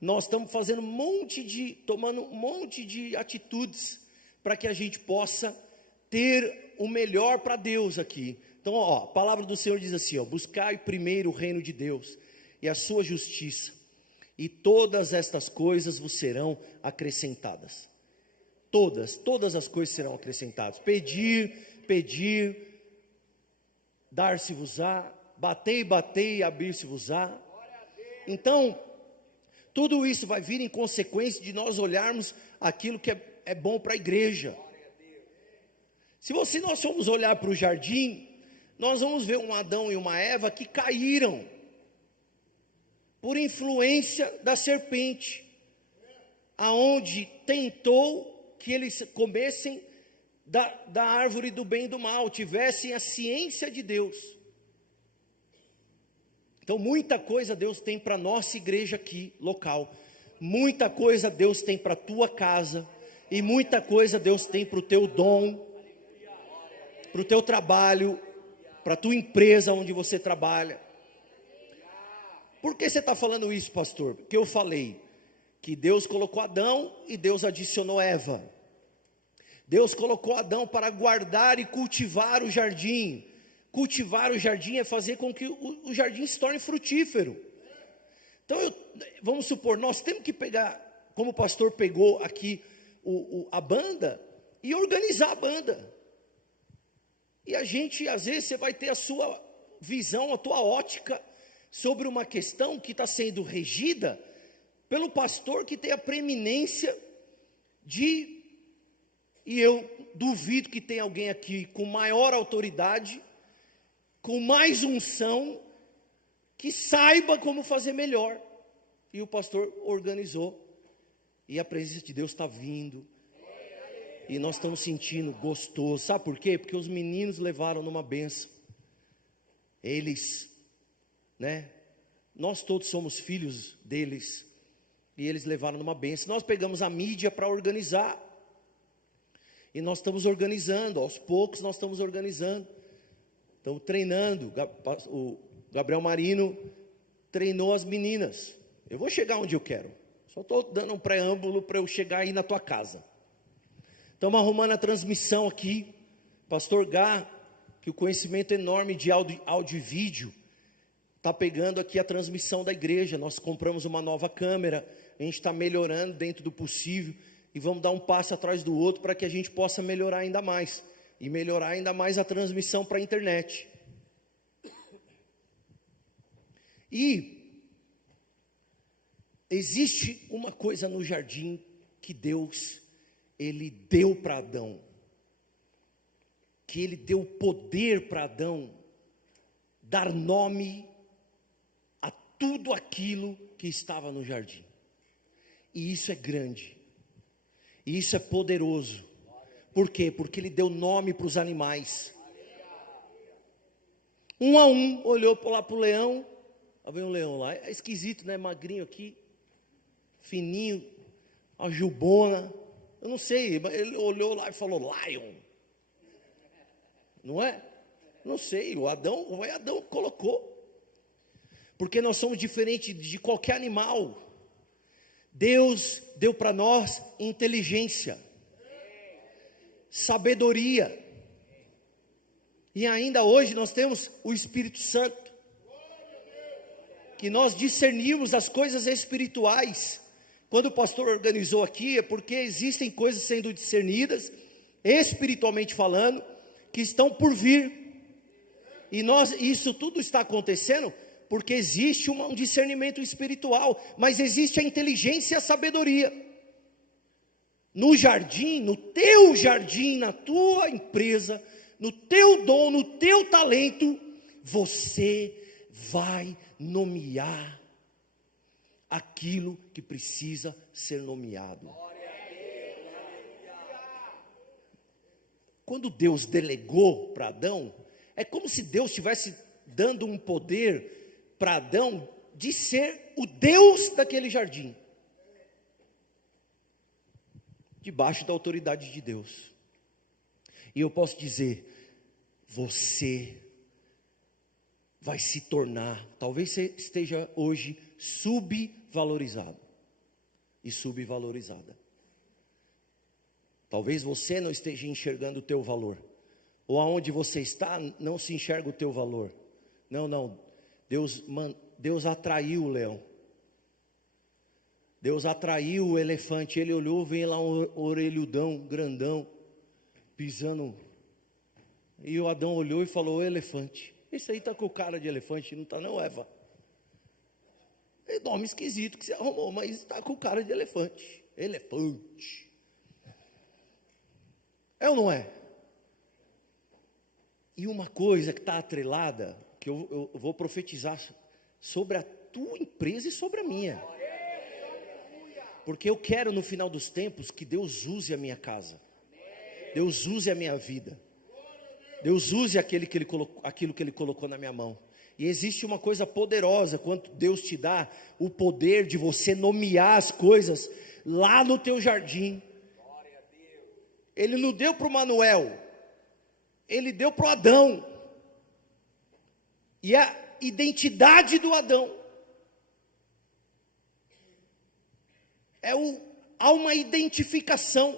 nós estamos fazendo tomando um monte de atitudes para que a gente possa ter o melhor para Deus aqui. Então, a palavra do Senhor diz assim, buscai primeiro o reino de Deus e a sua justiça, e todas estas coisas vos serão acrescentadas. Todas as coisas serão acrescentadas. Pedir, dar-se-vos-á, batei, abrir-se-vos-á. Então, tudo isso vai vir em consequência de nós olharmos aquilo que é bom para a igreja. Se nós formos olhar para o jardim, nós vamos ver um Adão e uma Eva que caíram por influência da serpente, aonde tentou que eles comessem da árvore do bem e do mal, tivessem a ciência de Deus. Então muita coisa Deus tem para a nossa igreja aqui, local, muita coisa Deus tem para a tua casa, e muita coisa Deus tem para o teu dom, para o teu trabalho, para a tua empresa onde você trabalha. Por que você está falando isso, pastor? Porque eu falei que Deus colocou Adão e Deus adicionou Eva. Deus colocou Adão para guardar e cultivar o jardim. Cultivar o jardim é fazer com que o jardim se torne frutífero. Então, vamos supor, nós temos que pegar, como o pastor pegou aqui a banda, e organizar a banda. E a gente, às vezes, você vai ter a sua visão, a tua ótica, sobre uma questão que está sendo regida pelo pastor que tem a preeminência e eu duvido que tenha alguém aqui com maior autoridade, com mais unção, que saiba como fazer melhor. E o pastor organizou, e a presença de Deus está vindo, e nós estamos sentindo gostoso. Sabe por quê? Porque os meninos levaram numa bênção. Eles, nós todos somos filhos deles, e eles levaram numa bênção. Nós pegamos a mídia para organizar, e nós estamos organizando, aos poucos nós estamos organizando, estamos treinando. O Gabriel Marino treinou as meninas. Eu vou chegar onde eu quero, só estou dando um preâmbulo para eu chegar aí na tua casa. Estamos arrumando a transmissão aqui, pastor Gá, que o conhecimento enorme de áudio e vídeo, está pegando aqui a transmissão da igreja. Nós compramos uma nova câmera, a gente está melhorando dentro do possível, e vamos dar um passo atrás do outro para que a gente possa melhorar ainda mais, e melhorar ainda mais a transmissão para a internet. E existe uma coisa no jardim que Deus, Ele deu para Adão, que Ele deu poder para Adão dar nome a tudo aquilo que estava no jardim. E isso é grande, e isso é poderoso. Por quê? Porque Ele deu nome para os animais. Um a um, olhou lá para o leão. Vem um leão lá, é esquisito, né? Magrinho aqui, fininho, a jubona. Eu não sei, ele olhou lá e falou lion. Não é? Não sei, o Adão colocou. Porque nós somos diferentes de qualquer animal. Deus deu para nós inteligência, sabedoria. E ainda hoje nós temos o Espírito Santo, que nós discernimos as coisas espirituais. Quando o pastor organizou aqui, é porque existem coisas sendo discernidas, espiritualmente falando, que estão por vir. E isso tudo está acontecendo porque existe um discernimento espiritual, mas existe a inteligência e a sabedoria. No jardim, no teu jardim, na tua empresa, no teu dom, no teu talento, você vai nomear aquilo que precisa ser nomeado. Quando Deus delegou para Adão, é como se Deus estivesse dando um poder para Adão de ser o Deus daquele jardim, debaixo da autoridade de Deus. E eu posso dizer, você vai se tornar, talvez você esteja hoje subvalorizado e subvalorizada. Talvez você não esteja enxergando o teu valor, ou aonde você está não se enxerga o teu valor. Não, Deus atraiu o leão, Deus atraiu o elefante. Ele olhou, vem lá um orelhudão, grandão, pisando, e o Adão olhou e falou: elefante, esse aí está com cara de elefante, não está não, Eva? É nome esquisito que você arrumou, mas está com cara de elefante. Elefante. É ou não é? E uma coisa que está atrelada, que eu vou profetizar sobre a tua empresa e sobre a minha. Porque eu quero no final dos tempos que Deus use a minha casa. Deus use a minha vida. Deus use aquilo que Ele colocou na minha mão. E existe uma coisa poderosa, quando Deus te dá o poder de você nomear as coisas lá no teu jardim. Ele não deu para o Manuel, Ele deu para o Adão. E a identidade do Adão há uma identificação.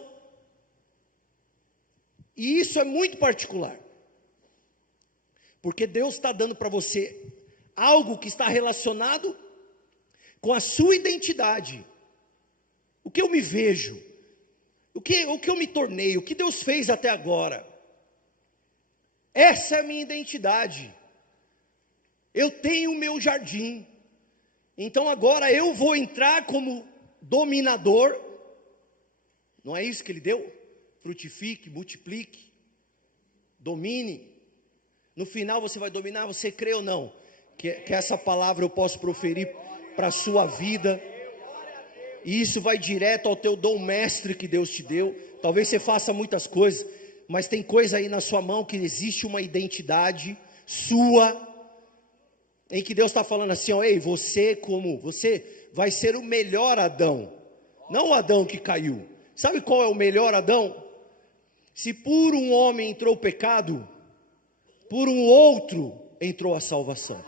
E isso é muito particular. Porque Deus está dando para você algo que está relacionado com a sua identidade. O que eu me vejo, o que eu me tornei, o que Deus fez até agora. Essa é a minha identidade. Eu tenho o meu jardim. Então agora eu vou entrar como dominador. Não é isso que Ele deu? Frutifique, multiplique, domine. No final você vai dominar. Você crê ou não que essa palavra eu posso proferir para a sua vida? E isso vai direto ao teu dom mestre que Deus te deu. Talvez você faça muitas coisas, mas tem coisa aí na sua mão que existe uma identidade sua, em que Deus está falando assim: ó, ei, você vai ser o melhor Adão, não o Adão que caiu. Sabe qual é o melhor Adão? Se por um homem entrou o pecado, por um outro entrou a salvação.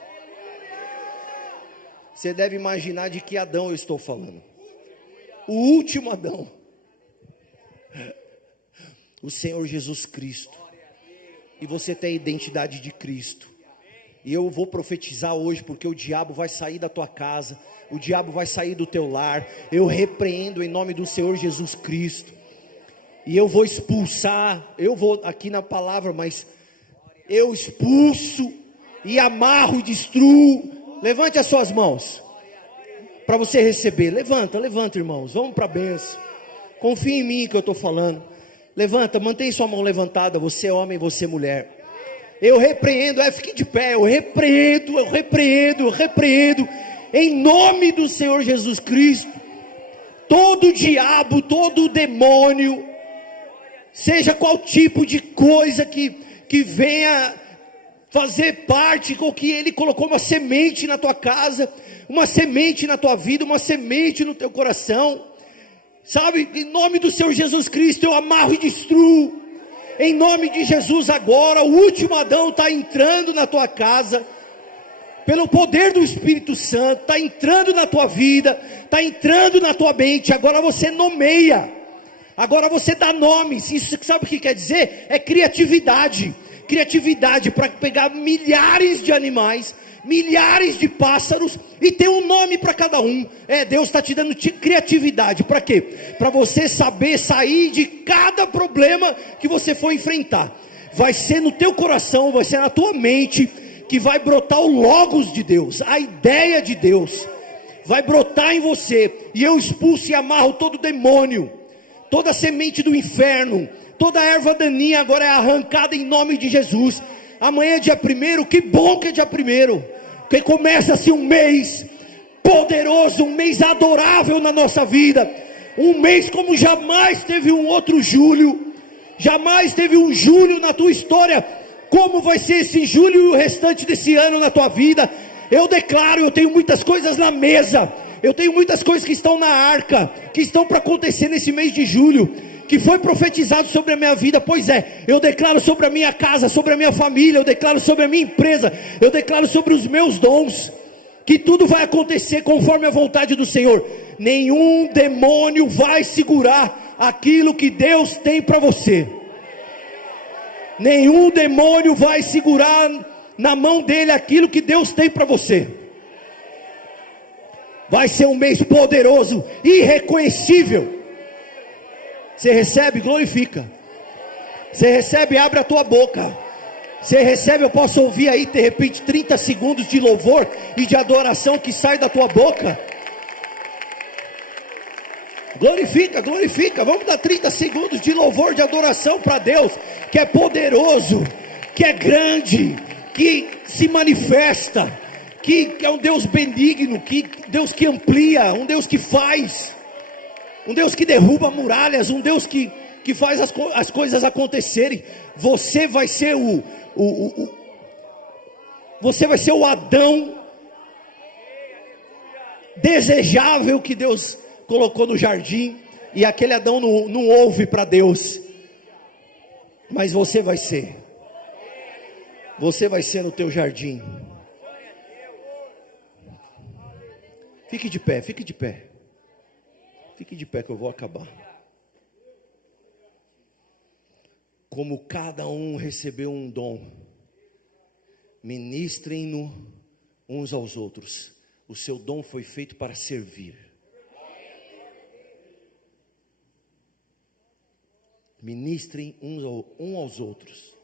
Você deve imaginar de que Adão eu estou falando. O último Adão, o Senhor Jesus Cristo. E você tem a identidade de Cristo. E eu vou profetizar hoje, porque o diabo vai sair da tua casa, o diabo vai sair do teu lar. Eu repreendo em nome do Senhor Jesus Cristo. E eu vou expulsar, eu vou aqui na palavra, mas eu expulso e amarro e destruo. Levante as suas mãos para você receber. Levanta, irmãos, vamos para a bênção. Confia em mim que eu estou falando. Levanta, mantém sua mão levantada, você homem, você mulher. Eu repreendo, fique de pé, eu repreendo, em nome do Senhor Jesus Cristo, todo diabo, todo demônio, seja qual tipo de coisa que venha fazer parte, com que Ele colocou uma semente na tua casa, uma semente na tua vida, uma semente no teu coração, sabe, em nome do Senhor Jesus Cristo, eu amarro e destruo, em nome de Jesus. Agora o último Adão está entrando na tua casa, pelo poder do Espírito Santo, está entrando na tua vida, está entrando na tua mente. Agora você nomeia, agora você dá nomes. Isso sabe o que quer dizer? É criatividade para pegar milhares de animais, milhares de pássaros e ter um nome para cada um. Deus está te dando criatividade. Para quê? Para você saber sair de cada problema que você for enfrentar. Vai ser no teu coração, vai ser na tua mente que vai brotar o logos de Deus, a ideia de Deus vai brotar em você. E eu expulso e amarro todo demônio, toda semente do inferno, toda erva daninha agora é arrancada em nome de Jesus. Amanhã é dia 1º, que bom que é dia 1º, que começa assim um mês poderoso, um mês adorável na nossa vida, um mês como jamais teve um outro julho, jamais teve um julho na tua história, como vai ser esse julho e o restante desse ano na tua vida. Eu declaro, eu tenho muitas coisas na mesa, eu tenho muitas coisas que estão na arca, que estão para acontecer nesse mês de julho, que foi profetizado sobre a minha vida. Pois é, eu declaro sobre a minha casa, sobre a minha família, eu declaro sobre a minha empresa, eu declaro sobre os meus dons, que tudo vai acontecer conforme a vontade do Senhor. Nenhum demônio vai segurar aquilo que Deus tem para você. Nenhum demônio vai segurar na mão dele aquilo que Deus tem para você. Vai ser um mês poderoso, irreconhecível. Você recebe, glorifica. Você recebe, abre a tua boca. Você recebe, eu posso ouvir aí de repente 30 segundos de louvor e de adoração que sai da tua boca. Glorifica, glorifica. Vamos dar 30 segundos de louvor, de adoração para Deus, que é poderoso, que é grande, que se manifesta, que é um Deus benigno, que Deus que amplia, um Deus que faz, um Deus que derruba muralhas, um Deus que faz as coisas acontecerem. Você vai ser você vai ser o Adão desejável que Deus colocou no jardim, e aquele Adão não ouve para Deus, mas você vai ser no teu jardim. Fique de pé, fique de pé, fique de pé que eu vou acabar. Como cada um recebeu um dom, ministrem-no uns aos outros. O seu dom foi feito para servir. Ministrem uns aos outros.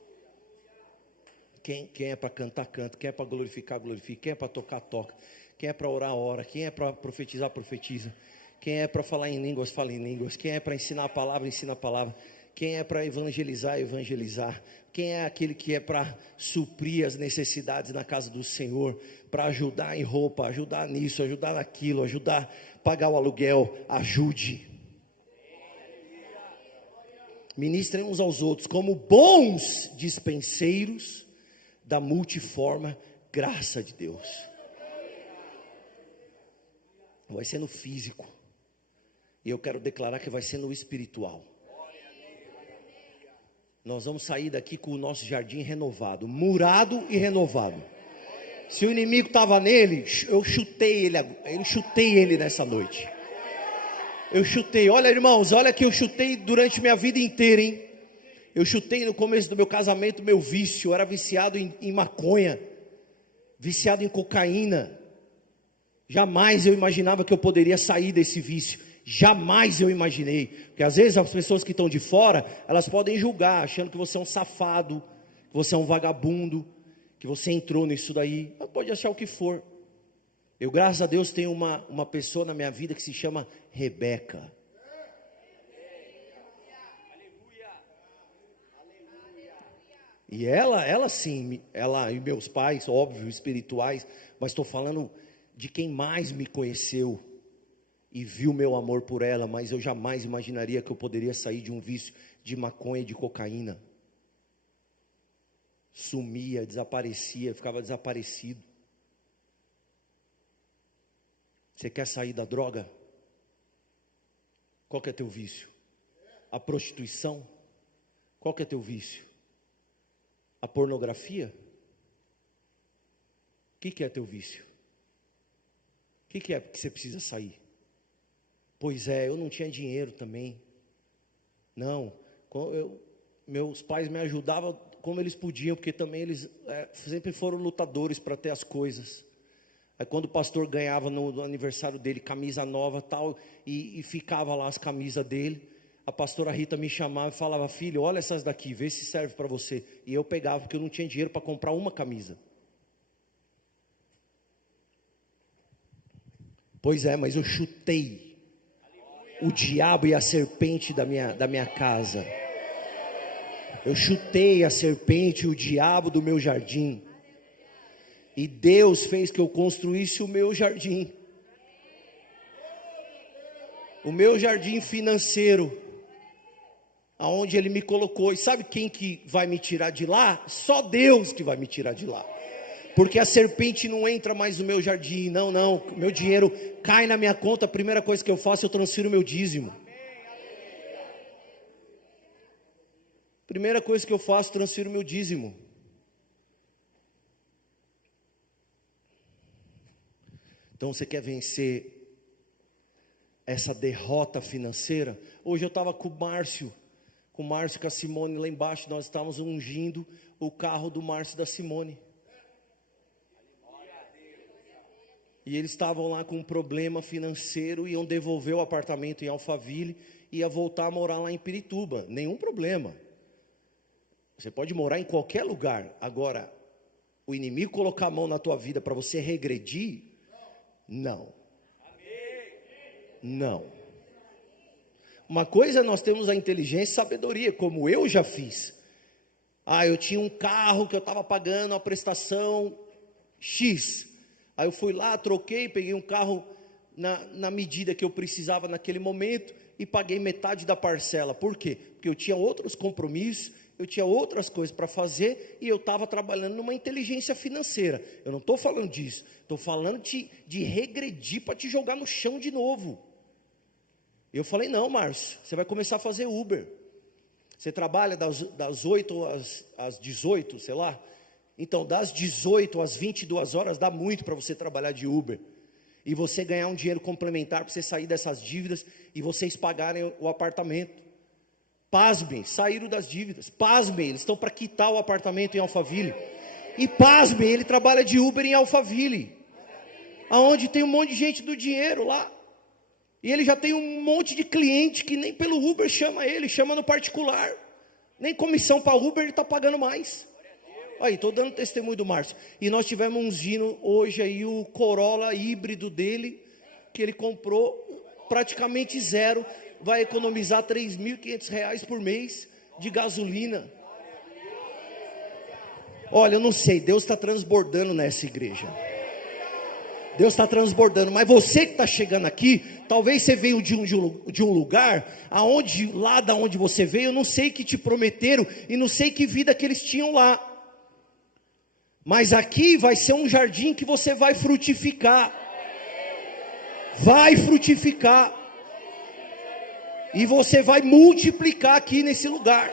Quem é para cantar, canta. Quem é para glorificar, glorifica. Quem é para tocar, toca. Quem é para orar, ora. Quem é para profetizar, profetiza. Quem é para falar em línguas, fala em línguas. Quem é para ensinar a palavra, ensina a palavra. Quem é para evangelizar, evangelizar. Quem é aquele que é para suprir as necessidades na casa do Senhor, para ajudar em roupa, ajudar nisso, ajudar naquilo, ajudar a pagar o aluguel, ajude. Ministrem uns aos outros como bons dispenseiros da multiforme graça de Deus. Vai ser no físico, e eu quero declarar que vai ser no espiritual. Nós vamos sair daqui com o nosso jardim renovado, murado e renovado. Se o inimigo estava nele, eu chutei ele nessa noite. Eu chutei, olha irmãos, olha que eu chutei durante minha vida inteira, hein? Eu chutei no começo do meu casamento, meu vício. Eu era viciado em maconha, viciado em cocaína. Jamais eu imaginava que eu poderia sair desse vício. Jamais eu imaginei. Porque às vezes as pessoas que estão de fora, elas podem julgar, achando que você é um safado, que você é um vagabundo, que você entrou nisso daí. Ela pode achar o que for. Eu, graças a Deus, tenho uma pessoa na minha vida que se chama Rebeca. E ela sim, ela e meus pais, óbvio, espirituais, mas estou falando de quem mais me conheceu e viu meu amor por ela, mas eu jamais imaginaria que eu poderia sair de um vício de maconha e de cocaína. Sumia, desaparecia, ficava desaparecido. Você quer sair da droga? Qual que é teu vício? A prostituição? Qual que é teu vício? A pornografia? O que é teu vício? O que é que você precisa sair? Pois é, eu não tinha dinheiro também. Não, meus pais me ajudavam como eles podiam, porque também eles sempre foram lutadores para ter as coisas. Aí quando o pastor ganhava no aniversário dele camisa nova tal, e ficava lá as camisas dele, a pastora Rita me chamava e falava: filho, olha essas daqui, vê se serve para você. E eu pegava, porque eu não tinha dinheiro para comprar uma camisa. Pois é, mas eu chutei o diabo e a serpente da minha casa. Eu chutei a serpente e o diabo do meu jardim. E Deus fez que eu construísse o meu jardim. O meu jardim financeiro. Aonde Ele me colocou. E sabe quem que vai me tirar de lá? Só Deus que vai me tirar de lá. Porque a serpente não entra mais no meu jardim. Não, não. Meu dinheiro cai na minha conta. A primeira coisa que eu faço, eu transfiro meu dízimo. Primeira coisa que eu faço, transfiro meu dízimo. Então você quer vencer essa derrota financeira? Hoje eu estava com o Márcio e com a Simone lá embaixo. Nós estávamos ungindo o carro do Márcio e da Simone. E eles estavam lá com um problema financeiro, iam devolver o apartamento em Alphaville, ia voltar a morar lá em Pirituba. Nenhum problema. Você pode morar em qualquer lugar. Agora, o inimigo colocar a mão na tua vida para você regredir, não. Não. Uma coisa é nós temos a inteligência e sabedoria, como eu já fiz. Eu tinha um carro que eu estava pagando a prestação X. Aí eu fui lá, troquei, peguei um carro na medida que eu precisava naquele momento e paguei metade da parcela. Por quê? Porque eu tinha outros compromissos, eu tinha outras coisas para fazer e eu estava trabalhando numa inteligência financeira. Eu não estou falando disso, estou falando de regredir para te jogar no chão de novo. Eu falei, não, Márcio, você vai começar a fazer Uber. Você trabalha das 8 às 18, sei lá. Então, das 18 às 22 horas, dá muito para você trabalhar de Uber. E você ganhar um dinheiro complementar para você sair dessas dívidas e vocês pagarem o apartamento. Pasmem, saíram das dívidas. Pasmem, eles estão para quitar o apartamento em Alphaville. E pasmem, ele trabalha de Uber em Alphaville, aonde tem um monte de gente do dinheiro lá. E ele já tem um monte de cliente que nem pelo Uber chama ele, chama no particular. Nem comissão para Uber ele está pagando mais. Aí, estou dando testemunho do Márcio. E nós tivemos um Zino hoje aí, o Corolla híbrido dele, que ele comprou praticamente zero. Vai economizar R$3.500 por mês de gasolina. Olha, eu não sei, Deus está transbordando nessa igreja. Deus está transbordando, mas você que está chegando aqui, talvez você veio de um lugar, lá da onde você veio, eu não sei que te prometeram, e não sei que vida que eles tinham lá. Mas aqui vai ser um jardim que você vai frutificar. Vai frutificar. E você vai multiplicar aqui nesse lugar.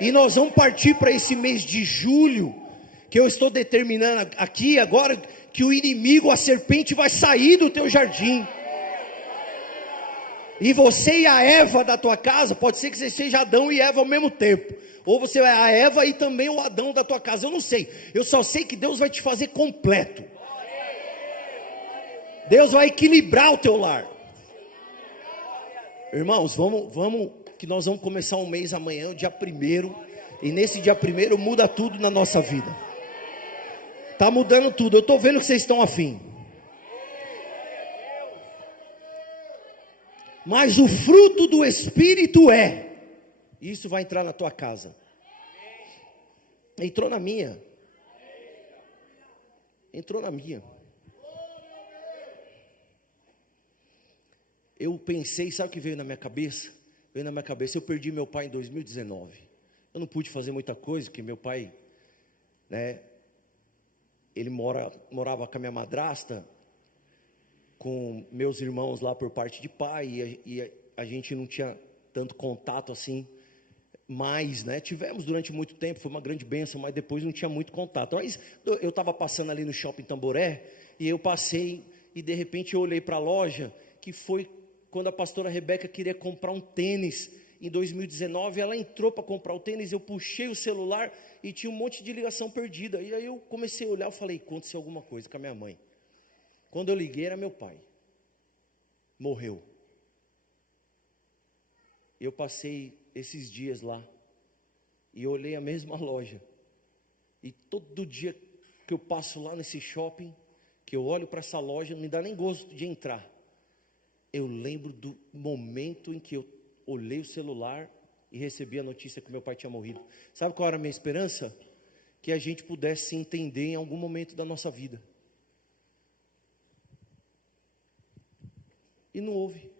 E nós vamos partir para esse mês de julho, que eu estou determinando aqui agora, que o inimigo, a serpente, vai sair do teu jardim. E você e a Eva da tua casa, pode ser que você seja Adão e Eva ao mesmo tempo. Ou você é a Eva e também o Adão da tua casa, eu não sei. Eu só sei que Deus vai te fazer completo. Deus vai equilibrar o teu lar. Irmãos, vamos, que nós vamos começar um mês amanhã, o dia 1º, e nesse dia 1º muda tudo na nossa vida. Está mudando tudo, eu estou vendo que vocês estão afim. Mas o fruto do Espírito isso vai entrar na tua casa. Entrou na minha. Entrou na minha. Eu pensei, sabe o que veio na minha cabeça? Veio na minha cabeça, eu perdi meu pai em 2019. Eu não pude fazer muita coisa, porque meu pai, ele morava com a minha madrasta, com meus irmãos lá por parte de pai, e a gente não tinha tanto contato assim, mais, tivemos durante muito tempo, foi uma grande bênção, mas depois não tinha muito contato. Mas eu estava passando ali no Shopping Tamboré, e eu passei, e de repente eu olhei para a loja, que foi quando a pastora Rebeca queria comprar um tênis, em 2019, ela entrou para comprar o tênis, eu puxei o celular, e tinha um monte de ligação perdida, e aí eu comecei a olhar, eu falei, aconteceu alguma coisa com a minha mãe. Quando eu liguei, era meu pai, morreu. Eu passei esses dias lá, e eu olhei a mesma loja, e todo dia que eu passo lá nesse shopping, que eu olho para essa loja, não me dá nem gosto de entrar. Eu lembro do momento em que eu olhei o celular e recebi a notícia que meu pai tinha morrido. Sabe qual era a minha esperança? Que a gente pudesse se entender em algum momento da nossa vida. E não houve.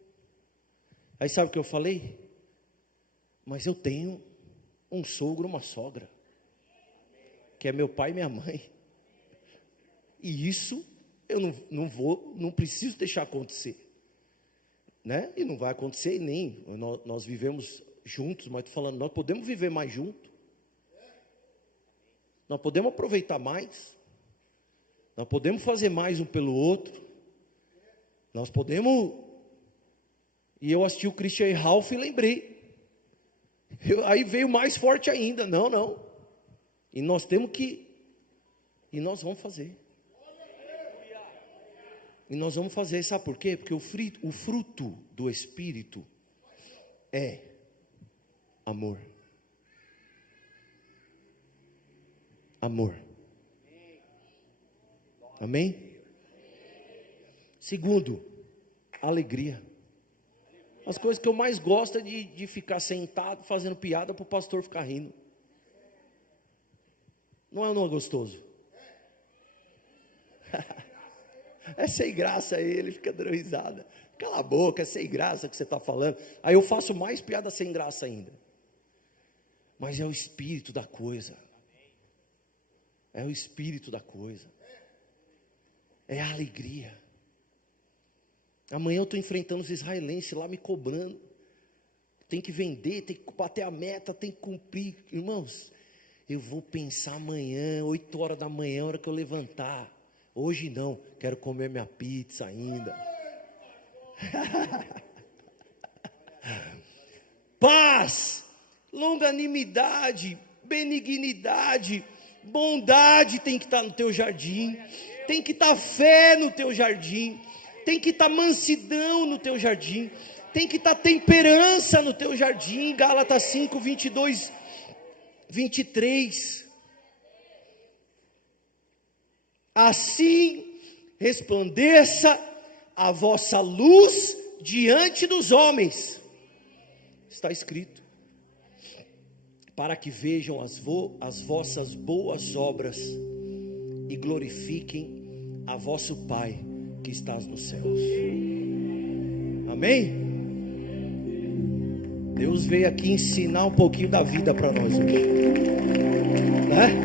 Aí sabe o que eu falei? Mas eu tenho um sogro, uma sogra, que é meu pai e minha mãe. E isso eu não preciso deixar acontecer, né? E não vai acontecer, e nem nós vivemos juntos, mas estou falando, nós podemos viver mais juntos, nós podemos aproveitar mais, nós podemos fazer mais um pelo outro, nós podemos. E eu assisti o Christian e Ralph e lembrei, aí veio mais forte ainda, não, e nós temos que, e nós vamos fazer. E nós vamos fazer, sabe por quê? Porque o fruto do Espírito é amor. Amor. Amém? Segundo, alegria. As coisas que eu mais gosto é de ficar sentado fazendo piada para o pastor ficar rindo. Não é ou não é gostoso? É sem graça ele fica dando risada. Cala a boca, é sem graça que você está falando. Aí eu faço mais piada sem graça ainda. Mas é o espírito da coisa. É o espírito da coisa. É a alegria. Amanhã eu estou enfrentando os israelenses lá me cobrando. Tem que vender, tem que bater a meta, tem que cumprir. Irmãos, eu vou pensar amanhã, 8 horas da manhã, a hora que eu levantar. Hoje não, quero comer minha pizza ainda. Paz, longanimidade, benignidade, bondade tem que estar no teu jardim. Tem que estar fé no teu jardim. Tem que estar mansidão no teu jardim. Tem que estar temperança no teu jardim. Gálatas 5, 22, 23. Assim resplandeça a vossa luz diante dos homens. Está escrito. Para que vejam as vossas boas obras e glorifiquem a vosso Pai que estás nos céus. Amém? Deus veio aqui ensinar um pouquinho da vida para nós hoje, né?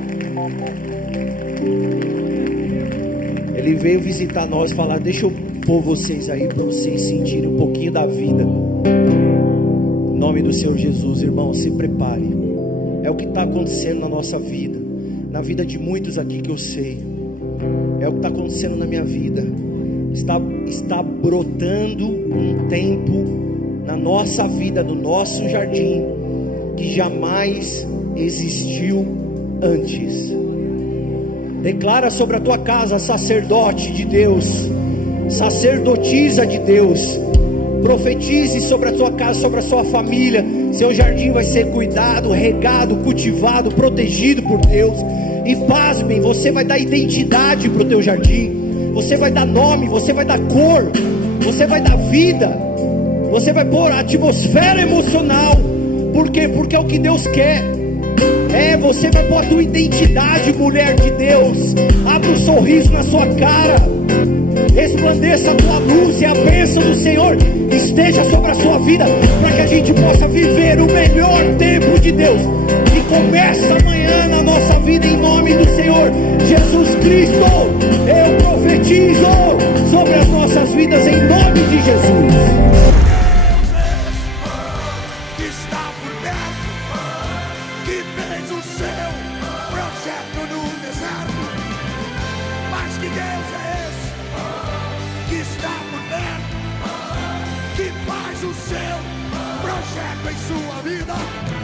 Ele veio visitar nós e falar: deixa eu pôr vocês aí para vocês sentirem um pouquinho da vida. Em nome do Senhor Jesus, irmão, se prepare. É o que está acontecendo na nossa vida, na vida de muitos aqui que eu sei. É o que está acontecendo na minha vida. Está brotando um tempo na nossa vida, no nosso jardim, que jamais existiu antes. Declara sobre a tua casa, sacerdote de Deus, sacerdotisa de Deus. Profetize sobre a tua casa, sobre a sua família. Seu jardim vai ser cuidado, regado, cultivado, protegido por Deus. E pasmem, você vai dar identidade para o teu jardim. Você vai dar nome, você vai dar cor, você vai dar vida. Você vai pôr a atmosfera emocional. Por quê? Porque é o que Deus quer. Você vai pôr a tua identidade, mulher de Deus. Abra um sorriso na sua cara. Resplandeça a tua luz e a bênção do Senhor esteja sobre a sua vida, para que a gente possa viver o melhor tempo de Deus, que começa amanhã na nossa vida, em nome do Senhor Jesus Cristo. Eu profetizo sobre as nossas vidas em nome de Jesus. Que faz o seu projeto em sua vida.